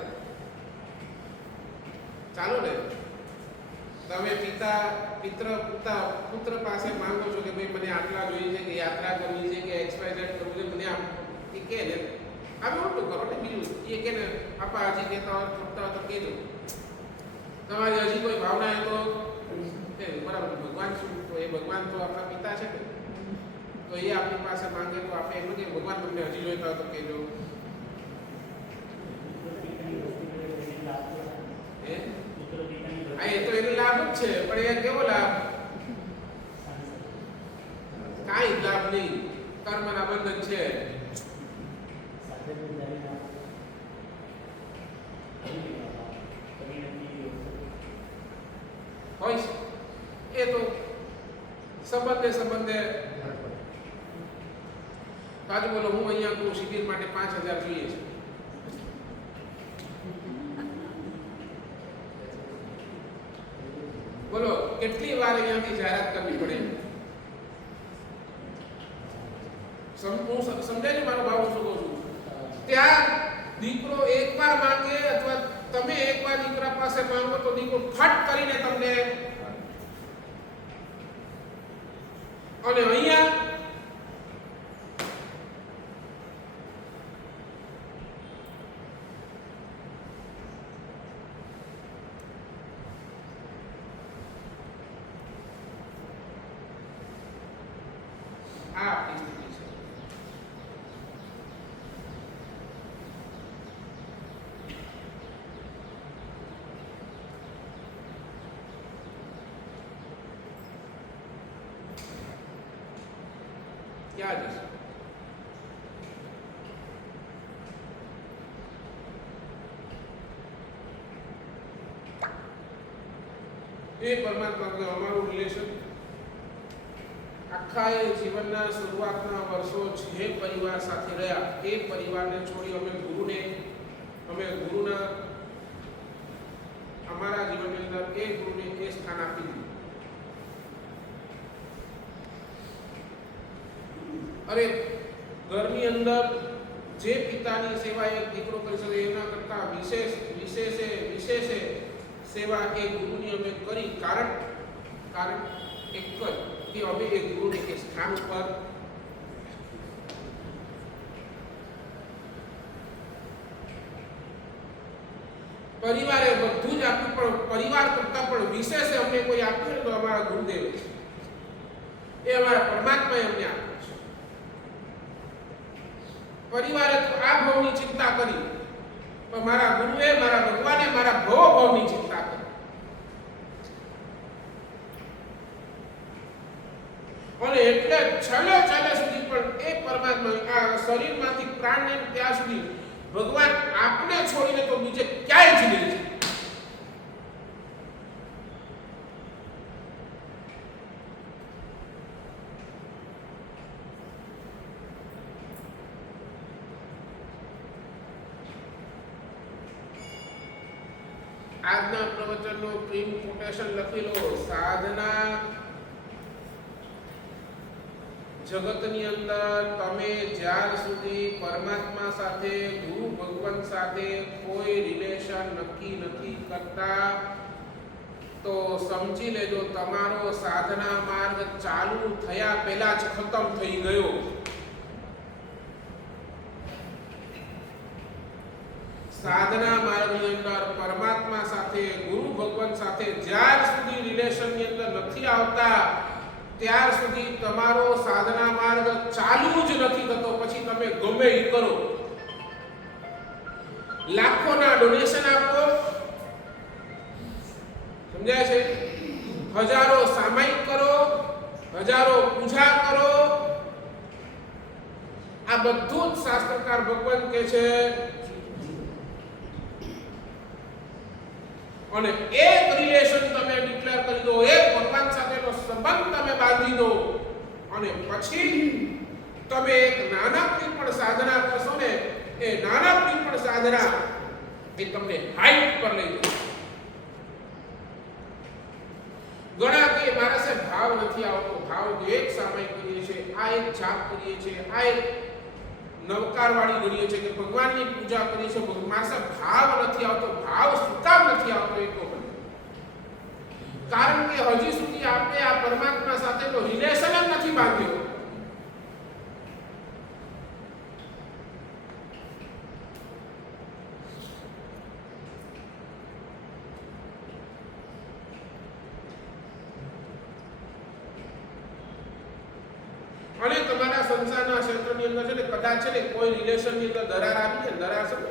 ચાલો ને. તમે પુત્ર પાસે માંગો છો કે ભાઈ મને આટલા જોઈએ છે, કે યાત્રા કરવી છે, કે XYZ કરવું છે, મને આમ કે ને આમ ઉલટું કરો ને. બીજું એ કે ને આપા હજી કહેતા હોય ખોટતા તો કહેજો. તમારી હજી કોઈ ભાવના તો બરાબર. ભગવાન શું? તો એ ભગવાન તો આપણા પિતા છે ને, તો એ આપણી પાસે માંગે તો આપણે એમ કે ભગવાન તમને હજી જોઈતા હોય તો કહેજો. એ તો એનો લાભ જ છે, પણ એ કેવો લાભ? કાંઈ લાભ નહીં, કર્મના બંધન છે. હોય એ તો સંબંધે પાછું બોલો. હું અહીંયા કહું શિબિર માટે 5000 જોઈએ છે. બોલો કેટલી વાર અહીંયાથી જાહેરાત કરવી પડે? સમજાય મારો ભાવ શું કહું છું? ત્યાં દીકરો એકવાર માંગે અથવા તમે એકવાર દીકરા પાસે માંગો તો દીકરો ફટ કરીને તમને. અને અહીંયા આ પરિસ્થિતિ છે. ક્યાં જશે? એ પરમાત્મા અમારું રિલેશન આખા એ જીવનના શરૂઆતના વર્ષો જે પરિવાર સાથે રહ્યા, એ પરિવારને છોડી અમે ગુરુના અમારા જીવનની અંદર એ ગુરુને એ સ્થાન આપી દીધું. અરે ઘરની અંદર જે પિતાની સેવા એક દીકરો કરી શકે એના કરતા વિશેષે સેવા એ ગુરુની અમે કરી. કારણ એક જ કે અમે એ ગુરુને એ સ્થાન ઉપર પરિવારે બધું જ આપ્યું, પણ પરિવાર કરતા પણ વિશેષ અમને કોઈ આપ્યું તો અમારા ગુરુદેવ છે. એ અમારા પરમાત્માએ અમને આપ્યું છે. પરિવારે તો આ ભાવની ચિંતા કરી, પણ મારા ગુરુએ, મારા ભગવાને મારા ભાવની ચિંતા કરી. અને એટલે છેલ્લે સુધી પણ એ પરમાત્મા આ શરીરમાંથી પ્રાણને ત્યાં સુધી ભગવાન આપને છોડીને તો બીજે ક્યાંય જ નહીં છે. આજના પ્રવચનનો પ્રીમ કોટેશન લખી લો. સાધના જગતની અંદર તમે જ્યાર સુધી પરમાત્મા સાથે, ગુરુ ભગવાન સાથે કોઈ રિલેશન નક્કી નથી કરતા તો સમજી લેજો તમારો સાધના માર્ગ ચાલુ થયા પહેલા જ ખતમ થઈ ગયો. સાધના માર્ગની અંદર પરમાત્મા સાથે, ગુરુ ભગવાન સાથે જ્યાર સુધી રિલેશનની અંદર નથી આવતા ત્યાર સુધી તમારો સાધના માર્ગ ચાલુ જ નથી થતો. પછી તમે ગમે એ કરો, લાખોના ડોનેશન આપો, સમજાય છે, હજારો સામાયિક કરો, હજારો પૂજા કરો, આ બધું જ શાસ્ત્રકાર ભગવાન કહે છે. અને એક રિલેશન તમે ડિક્લેર કરી દો, એક ભગવાન સાથેનો સંબંધ તમે બાંધી દો, અને પછી તમે એક નાનકડી પણ સાધના કરશો ને, એ નાનકડી પણ સાધના એ તમને હાઈટ પર લઈ જશે. ઘણા કે મારા સે ભાવ નથી આવતો, ભાવ એક સામાયિક કરીએ છીએ, આ એક જાપ કરીએ છીએ, આ એક નવકારવાળી ગણીએ છે કે ભગવાનની પૂજા કરીએ છીએ, મારા ભાવ નથી આવતો. ભાવ શું કામ નથી આવતો એ કહો. કારણ કે હજી સુધી આપણે આ પરમાત્મા સાથેનો રિલેશન જ નથી બાંધ્યો. અને તમારા સંસારના ક્ષેત્રની અંદર છે ને કદાચ છે ને કોઈ રિલેશનની અંદર દરાર આવી છે, દરાર છે ને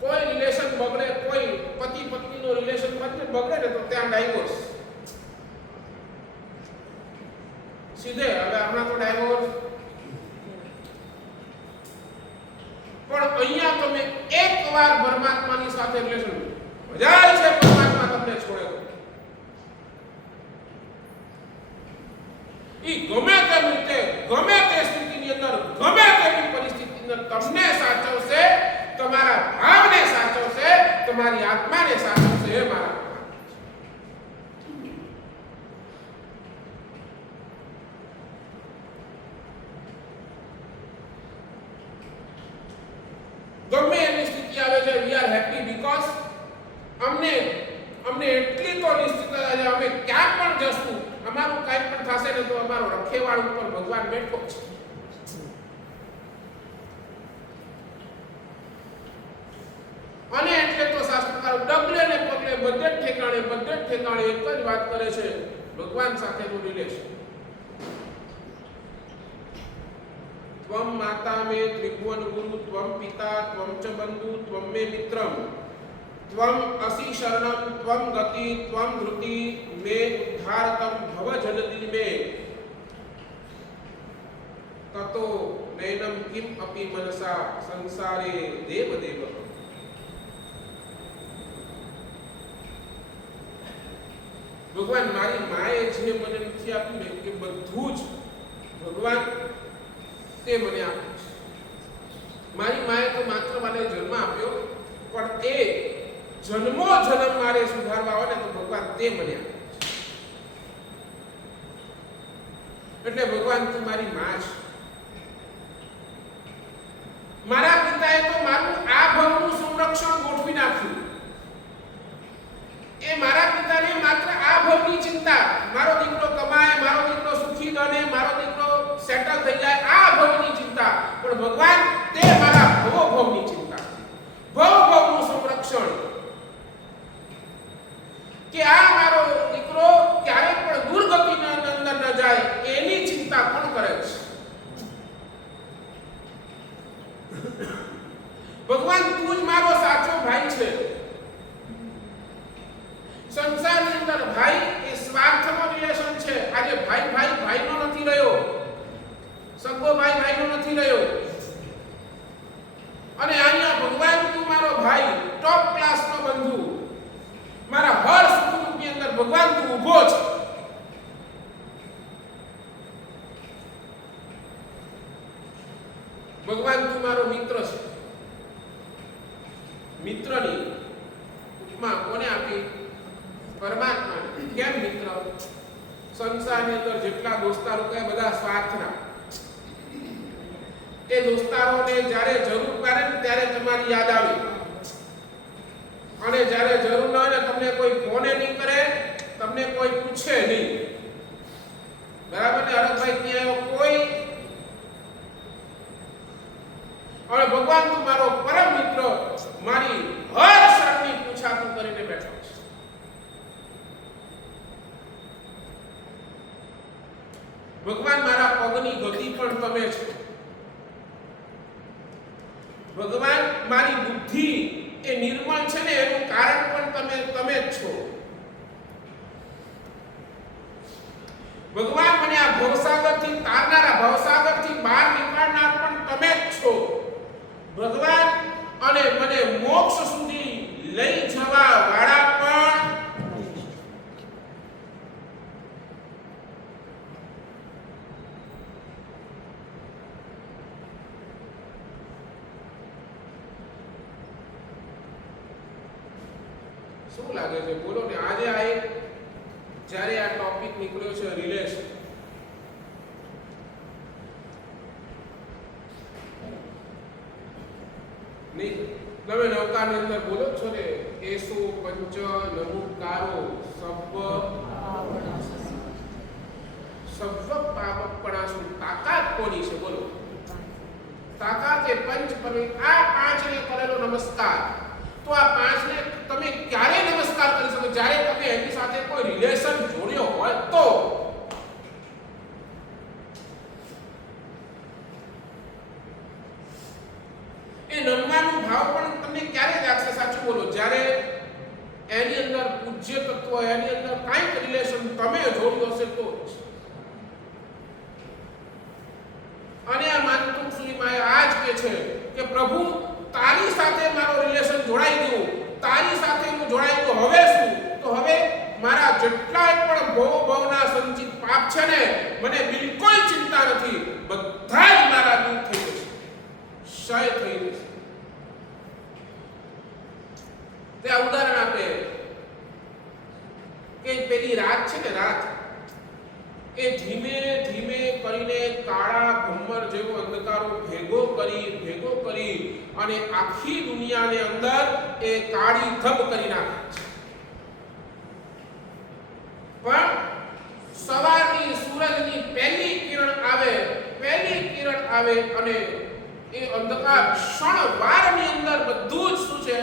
કોઈ રિલેશન બગડે, કોઈ પતિ પત્નીનો રિલેશન બગડે ને તો ત્યાં ડાયવોર્સ સીધે. હવે હમણાં તો ડાયવોર્સ, પણ અહીંયા તમે એકવાર પરમાત્માની સાથે રિલેશન જાય છે, પરમાત્મા તમને છોડે ઈ ગમે તેમ રીતે, ગમે તે સ્થિતિની અંદર, ગમે તેવી પરિસ્થિતિની અંદર તમને સાચવશે, તમારા ભાવને સાચવશે, તમારી આત્માને સાચવશે. એ મારા ગમે એની સ્થિતિ આવે છે, વી આર હેપી બીકોઝ અમને એટલી તો નિશ્ચિતતા છે અમે ક્યાં પણ જશું, અમારું કાંઈ પણ થશે ને તો અમારો રખેવાળ ઉપર ભગવાન બેઠો છે. અને એટલે તો શાસ્ત્રકાર ડગલે ને પગલે બધે ઠેકાણે એક જ વાત કરે છે, ભગવાન સાથેનું રિલેશન. ત્વમ માતા મે ત્રિભુવન ગુરુ, ત્વમ પિતા, ત્વમ ચ બંધુ, ત્વમ મે મિત્રમ, ત્વમ અસી શરણમ, ત્વમ ગતિ, ત્વમ ધૃતિ, મે ઉદ્ધારતમ ભવ જલદી મે તતો નૈનમ કિમ અપી મનસા સંસારે દેવ દેવ. ભગવાન મારી માએ જે મને નથી આપ્યું ને એ બધું જ ભગવાન તે મને આપ્યું છે. મારી માએ તો માત્ર મને જન્મ આપ્યો, પણ એ જન્મ મારે સુધારવા આવે ને તો ભગવાન તે મને આપ્યું છે. એટલે ભગવાન તું મારી માં છે. મારા પિતાએ તો મારું આ ભવનું સંરક્ષણ ગોઠવી નાખ્યું. એ મારા પિતાને માત્ર આ ભવની ચિંતા, મારો દીકરો કમાય, મારો દીકરો સુખી બને, મારો દીકરો સેટલ થઈ જાય, આ ભવની ચિંતા. પણ ભગવાન તે મારા ભવની ચિંતા, ભવનું સંરક્ષણ, કે આ મારો દીકરો ક્યારે પણ દુર્ગતિના અંદર ન જાય એની ચિંતા કોણ કરે છે? ભગવાન તું જ મારો સાચો ભાઈ છે. સંસારની અંદર ભાઈ એ સ્વાર્થનો રિલેશન છે. આજે ભાઈનો નથી રહ્યો, સગો ભાઈનો નથી રહ્યો. અને અહીંયા ભગવાન તું મારો ભાઈ, ટોપ ક્લાસનો બંધુ, મારા હર સુખ દુઃખની અંદર ભગવાન તું ઊભો છે. ભગવાન તું મારો મિત્ર છે. મિત્રની ઉપમા કોને આપી? પરમાત્મા. કેમ મિત્ર? સંસારની અંદર જેટલા દોસ્તારો કે બધા સ્વાર્થના. એ દોસ્તારોને જ્યારે જરૂર પડે ને ત્યારે તમારી યાદ આવે, અને જ્યારે જરૂર ન હોય ને તમને કોઈ ફોને નહીં કરે, તમને કોઈ પૂછે નહીં. બરાબર ને? હરકભાઈ ત્યાં કોઈ. અને ભગવાન તું મારો પરમ મિત્ર, મારી હર ક્ષણની પૂછા તું કરીને બેઠો છે. ભગવાન મારા પગની ગતિ પણ તમે છો. ભગવાન મારી બુદ્ધિ એ નિર્મળ છે ને એનું કારણ પણ તમે જ છો. ભગવાન મને આ ભવસાગરથી તારનારા, ભવસાગરથી બહાર નીકાળનાર પણ તમે જ છો. ભગવાન અને મને મોક્ષ સુધી લઈ જવા વાળા પણ શું લાગે છે? બોલો ને. આજે આ એક જ્યારે આ ટોપિક નીકળ્યો છે રિલેશન, નહીં તમે નૌકાની અંદર બોલો છો ને, એસો પંચ નમુકારો સર્વ પાવકપણાસુ. તાકાત કોની છે? બોલો. તાકાત એ પંચ પરમે. આ પાંચને કરેલો નમસ્કાર. તો આ પાંચને તમે ક્યારે નમસ્કાર કરી શકો? જ્યારે તમે એની સાથે કોઈ રિલેશન જોડ્યો હોય તો. એ નમવાનો ભાવ પણ તમને ક્યારે જાગશે? સાચું બોલો. જ્યારે એની અંદર પૂજ્ય તત્વ, એની અંદર કાંઈક રિલેશન તમે જોડ્યું હશે તો જ. અને આ માનતું સુધીમાં આ જ કે છે કે પ્રભુ તારી સાથે મારો રિલેશન જોડાઈ ગયું, તારી સાથે હું જોડાઈ ગયો. હવે શું? તો હવે મારા જેટલાય પણ ભવના સંચિત પાપ છે ને, મને બિલકુલ ચિંતા નથી. બધા જ મારા દૂર થઈ જશે, ક્ષય થઈ જશે. તે ઉદાહરણ આપે કે પેલી રાત છે ને, રાત એ ધીમે ધીમે કરીને કાળા ભમ્મર જેવો અંધકારો ભેગો કરી અને આખી દુનિયાને અંદર એ કાળી ધબ કરી નાખે છે. પણ સવારની સૂરજની પહેલી કિરણ આવે અને એ અંધકાર ક્ષણવારની અંદર બધું જ શું છે?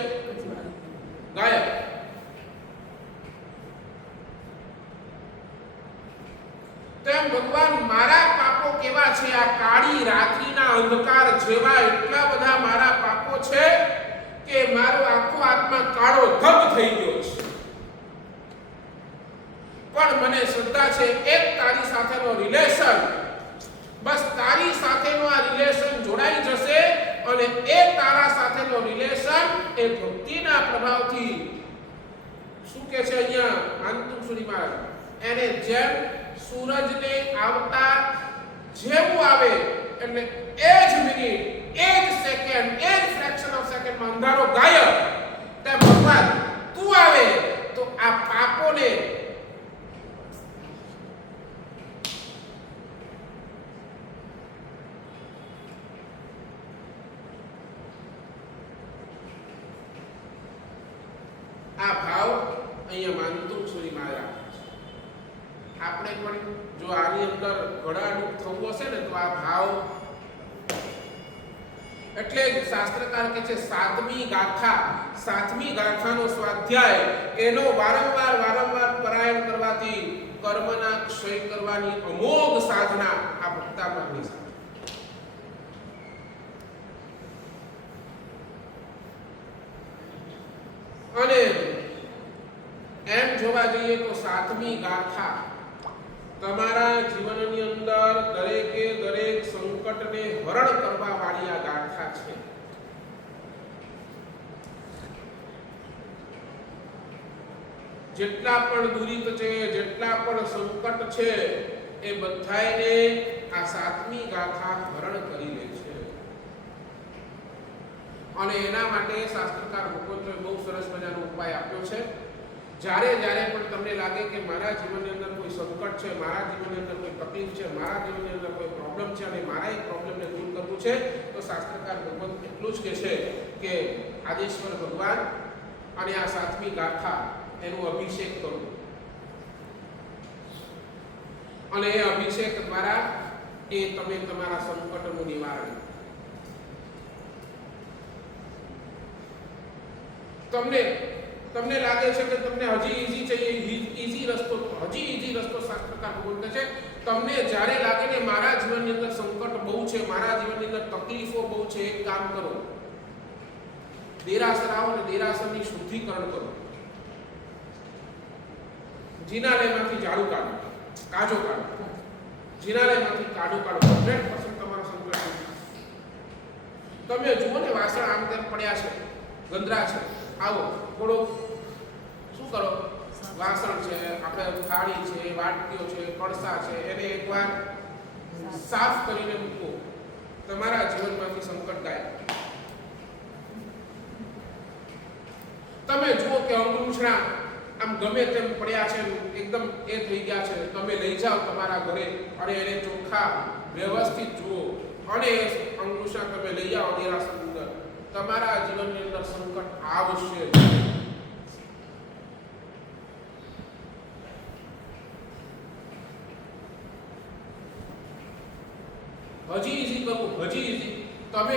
ગાયબ. તેમ ભગવાન મારા પાપો કેવા છે? આ કાળી રાત્રિના અંધકાર જેવા એટલા બધા મારા પાપો છે કે મારો આખો આત્મા કાળો ધબ થઈ ગયો છે. પણ મને શ્રદ્ધા છે એક તારી સાથેનો રિલેશન, બસ તારી સાથેનો આ રિલેશન જોડાઈ જશે અને એ તારા સાથેનો રિલેશન એ ભક્તિના પ્રભાવથી શું કે છે અહીંયા અંતુમ સુધી મહારાજ, એને જેમ સૂરજને આવતા જેવું આવે એટલે એ જ મિનિટ, એ જ સેકન્ડ, એ જ ફ્રેક્શન ઓફ સેકન્ડમાં અંધારો ગાયબ. તેમ ભગવાન તું આવે તો આ પાપોને આપણે પણ જો આની અંદર ઘડાડૂબ થવું હશે ને તો આ ભાવ એટલે જ શાસ્ત્રકાર કહે છે સાતમી ગાથાનો સ્વાધ્યાય એનો વારંવાર પારાયણ કરવાથી કર્મના ક્ષય કરવાની અમોઘ સાધના આ ભક્તામણની છે. અને એમ જોવા જઈએ તો સાતમી ગાથા તમારા જીવનની અંદર દરેકે દરેક સંકટને હરણ કરવા વાળી આ ગાથા છે. જેટલા પણ દુરિત છે, જેટલા પણ સંકટ છે, એ બધાયને આ સાતમી ગાથા હરણ કરી લે છે. અને એના માટે શાસ્ત્રકાર ભગવંતોએ બહુ સરસ મજાનો ઉપાય આપ્યો છે. જ્યારે પણ તમને લાગે કે મારા જીવનની અંદર કોઈ સંકટ છે, મારા જીવનની અંદર કોઈ તકલીફ છે, મારા જીવનની અંદર કોઈ પ્રોબ્લેમ છે અને મારા એ પ્રોબ્લેમને દૂર કરવું છે, તો શાસ્ત્રકાર ભગવંત એટલું જ કહે છે કે આદેશ્વર ભગવાન અને આ સાતમી ગાથા એનો અભિષેક કરો. અને એ અભિષેક દ્વારા એ તમે તમારા સંકટનું નિવારણ તમને લાગે છે કે તમને હજી ઈઝી રસ્તો શાસ્ત્રકાર ભગવાન કહે છે તમને જ્યારે લાગે ને મારા જીવનની અંદર સંકટ બહુ છે, મારા જીવનની અંદર તકલીફો બહુ છે, એક કામ કરો, દેરાસર આવો અને દેરાસરની શુદ્ધિકરણ કરો. જિનાલયમાંથી ઝાડુ કાઢો, કાજો કાઢો, જિનાલયમાંથી કાઢો 100% તમારો સંકટ. તમે જુઓ ને વાસણ આમ તેમ પડ્યા છે, ગંદરા છે, આવો થોડો શું કરો, વાસણ છે, આપણે થાળી છે, વાટકીઓ છે, કળસા છે, એને એકવાર સાફ કરીને મૂકો, તમારા જીવનમાંથી સંકટ ગાયબ. તમે જુઓ કે અંગૂઠા આમ ગમે તેમ પડ્યા છે, એકદમ એ થઈ ગયા છે, તમે લઈ જાઓ તમારા ઘરે અને એને ચોખ્ખા વ્યવસ્થિત જુઓ અને અંગૂઠા તમે લઈ આવો દેરાસરની અંદર, તમારા જીવનની અંદર સંકટ આવશે. હજી ઈઝી કરવું, હજી ઈઝી. તમે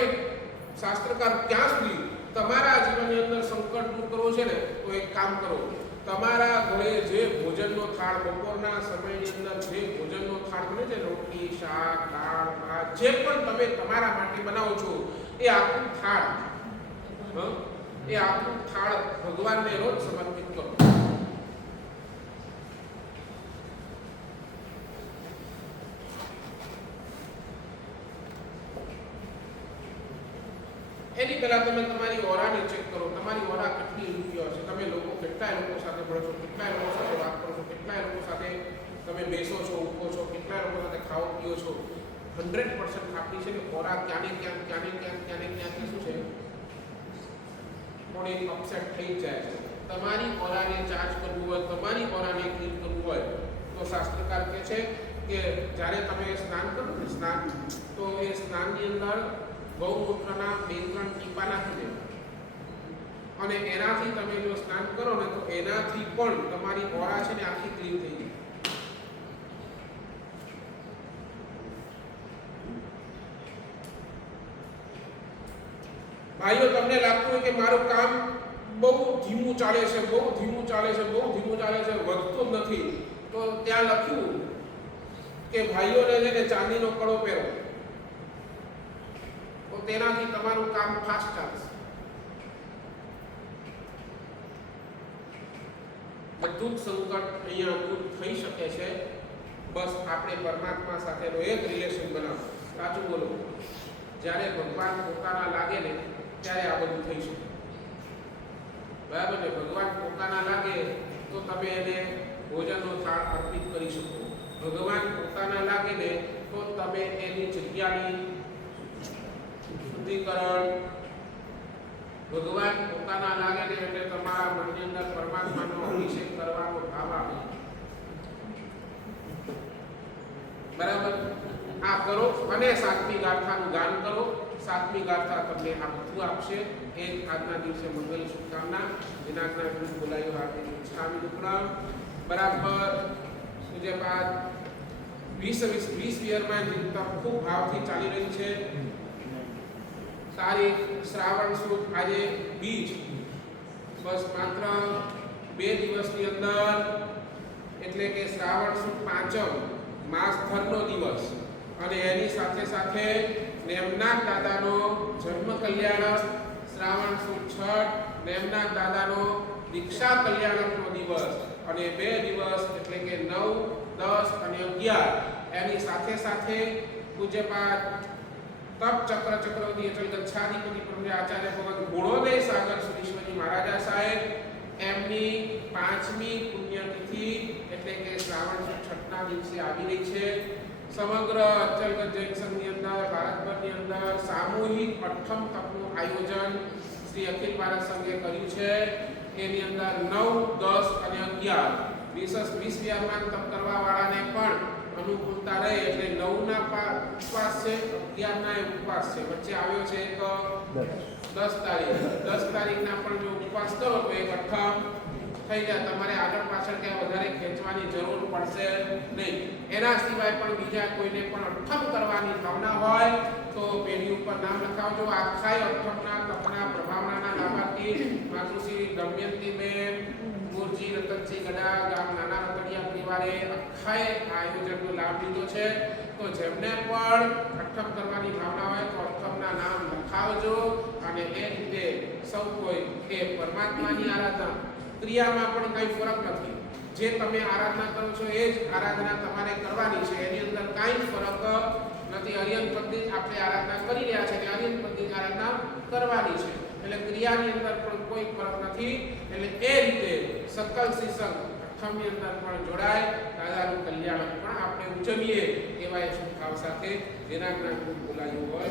શાસ્ત્રકાર ક્યાં સુધી તમારા જીવનની અંદર સંકટ દૂર કરવો છે ને, તો એક કામ કરો, તમારા ઘરે જે ભોજનનો થાળ બપોરના સમયની અંદર જે ભોજનનો થાળ બને છે, રોટલી, શાક, દાળ, ભાત, જે પણ તમે તમારા માટે બનાવો છો, એ આખું થાળ ભગવાનને રોજ સમર્પિત કરો. એની પહેલા તમે તમારી ઓરાને ચેક કરો, તમારી ઓરા કેટલી રૂપિયો છે, તમે કેટલા લોકો સાથે ભળો છો, કેટલા લોકો સાથે વાત કરો છો, કેટલા લોકો સાથે તમે બેસો છો, ઉઠો છો, કેટલા લોકો સાથે ખાઓ પીઓ છો. 100% ખાતરી છે કે ઓરા ક્યાંને ક્યાં શું છે, થોડી અપસેટ થઈ જાય છે. તમારી ઓરાને ચાર્જ કરવું હોય, તમારી ઓરાને ક્લીન કરવું હોય, તો શાસ્ત્રકાર કહે છે કે જ્યારે તમે સ્નાન કરો ને, સ્નાન, તો એ સ્નાનની અંદર ગૌમૂત્રના 2-3 ટીપા નાખી દેવા અને એનાથી તમે જો સ્નાન કરો ને, તો એનાથી પણ તમારી ઓરા છે ને આખી ક્લીન થઈ જાય. ભાઈઓ, તમને લાગતું હોય કે મારું કામ બહુ ધીમું ચાલે છે, વધતું નથી, તો ત્યાં લખ્યું કે ભાઈઓને છે ને ચાંદીનો કડો પહેરો, તો તેનાથી તમારું કામ ફાસ્ટ ચાલશે. બધું જ સંકટ અહીંયા દૂર થઈ શકે છે. બસ આપણે પરમાત્મા સાથેનો એક રિલેશન બનાવો. સાચું બોલો, જ્યારે ભગવાન પોતાના લાગે ને ત્યારે આ બધું થઈ શકે. બરાબર ને? ભગવાન પોતાના લાગે તો તમે એને ભોજનનો થાળ અર્પિત કરી શકો. ભગવાન પોતાના લાગે ને તો તમે એની જગ્યાની શુદ્ધિકરણ, ભગવાન પોતાના લાગે ને એટલે તમારા મનની અંદર પરમાત્માનો અભિષેક કરવાનો ભાવ આવે. બરાબર? આ કરો અને સાતમી ગાથાનું ગાન કરો. સાતમી ગાથા તમને આ બધું આપશે. એ આજના દિવસે મંગલ શુભકામના. વિનાજના વિરુદ્ધ બોલાયો હાર્દિક ઈચ્છામી દુક્કડમ. બરાબર પૂજ્યપાદ 20 યરમાં તપ ખૂબ ભાવથી ચાલી રહી છે. તારીખ શ્રાવણ સુદ આજે બીજ, બસ માત્ર 2 દિવસની અંદર એટલે કે શ્રાવણ સુદ પાંચમ માસ ધરનો દિવસ અને એની સાથે સાથે નેમનાથ દાદાનો જન્મ કલ્યાણક, શ્રાવણ સુદ છઠ નેમનાથ દાદાનો દીક્ષા કલ્યાણકનો દિવસ અને 2 દિવસ એટલે કે 9, 10 અને 11 એની સાથે સાથે પૂજ્યપાદ તપ ચક્ર ચક્રવર્તી અચલ ગચ્છાધિપતિ પ્રભુ આચાર્ય ભગવાન ગુણોદય સાગર સુરેશ્વરજી મહારાજા સાહેબ એમની 5મી પુણ્યતિથિ એટલે કે શ્રાવણ સુદ છઠના દિવસે આવી રહી છે. સમગ્ર અચલગત જૈન સંઘની અંદર, ભારતભરની અંદર સામૂહિક 8મ તપનું આયોજન શ્રી અખિલ ભારત સંઘે કર્યું છે. એની અંદર 9, 10 અને 11 20 યરમાં તપ કરવા વાળાને પણ અનુકૂળતા રહે એટલે 9 ના ઉપવાસ છે, 11 ના ઉપવાસ છે. વચ્ચે આવ્યો છે એક 10 તારીખ. 10 તારીખના પણ જો ઉપવાસ કરો તો એક 8મ થઈ જાય. તમારે આગળ પાછળ ક્યાં વધારે ખેંચવાની જરૂર પડશે નહીં. એના સિવાય પણ બીજા કોઈને પણ 8મ કરવાની ભાવના હોય તો પેઢી ઉપર નામ લખાવજો. આખાય 8મના તપના પ્રભાવનાના લાભાર્થી માતૃશ્રી દમયંતીબેન મુરજી રતનસિંહ ગડા ગામ નાના રતડિયા પરિવારે આખાય આયોજનનો લાભ લીધો છે. તો જેમને પણ 8મ કરવાની ભાવના હોય તો 8મના નામ લખાવજો અને એ રીતે સૌ કોઈ એ પરમાત્માની આરાધના ક્રિયામાં પણ કંઈ ફરક નથી. જે તમે આરાધના કરો છો એ જ આરાધના તમારે કરવાની છે. એની અંદર કાંઈ ફરક નથી. અરિયન પદ્ધતિ આપણે આરાધના કરી રહ્યા છે અને અરિયન પદ્ધતિ આરાધના કરવાની છે. એટલે ક્રિયાની અંદર પણ કોઈ ફરક નથી. એટલે એ રીતે સકલ શિષક 8મની અંદર પણ જોડાય, દાદાનું કલ્યાણ પણ આપણે ઉજવીએ એવા એક ભાવ સાથે જેના જ્ઞાન બોલાયું હોય.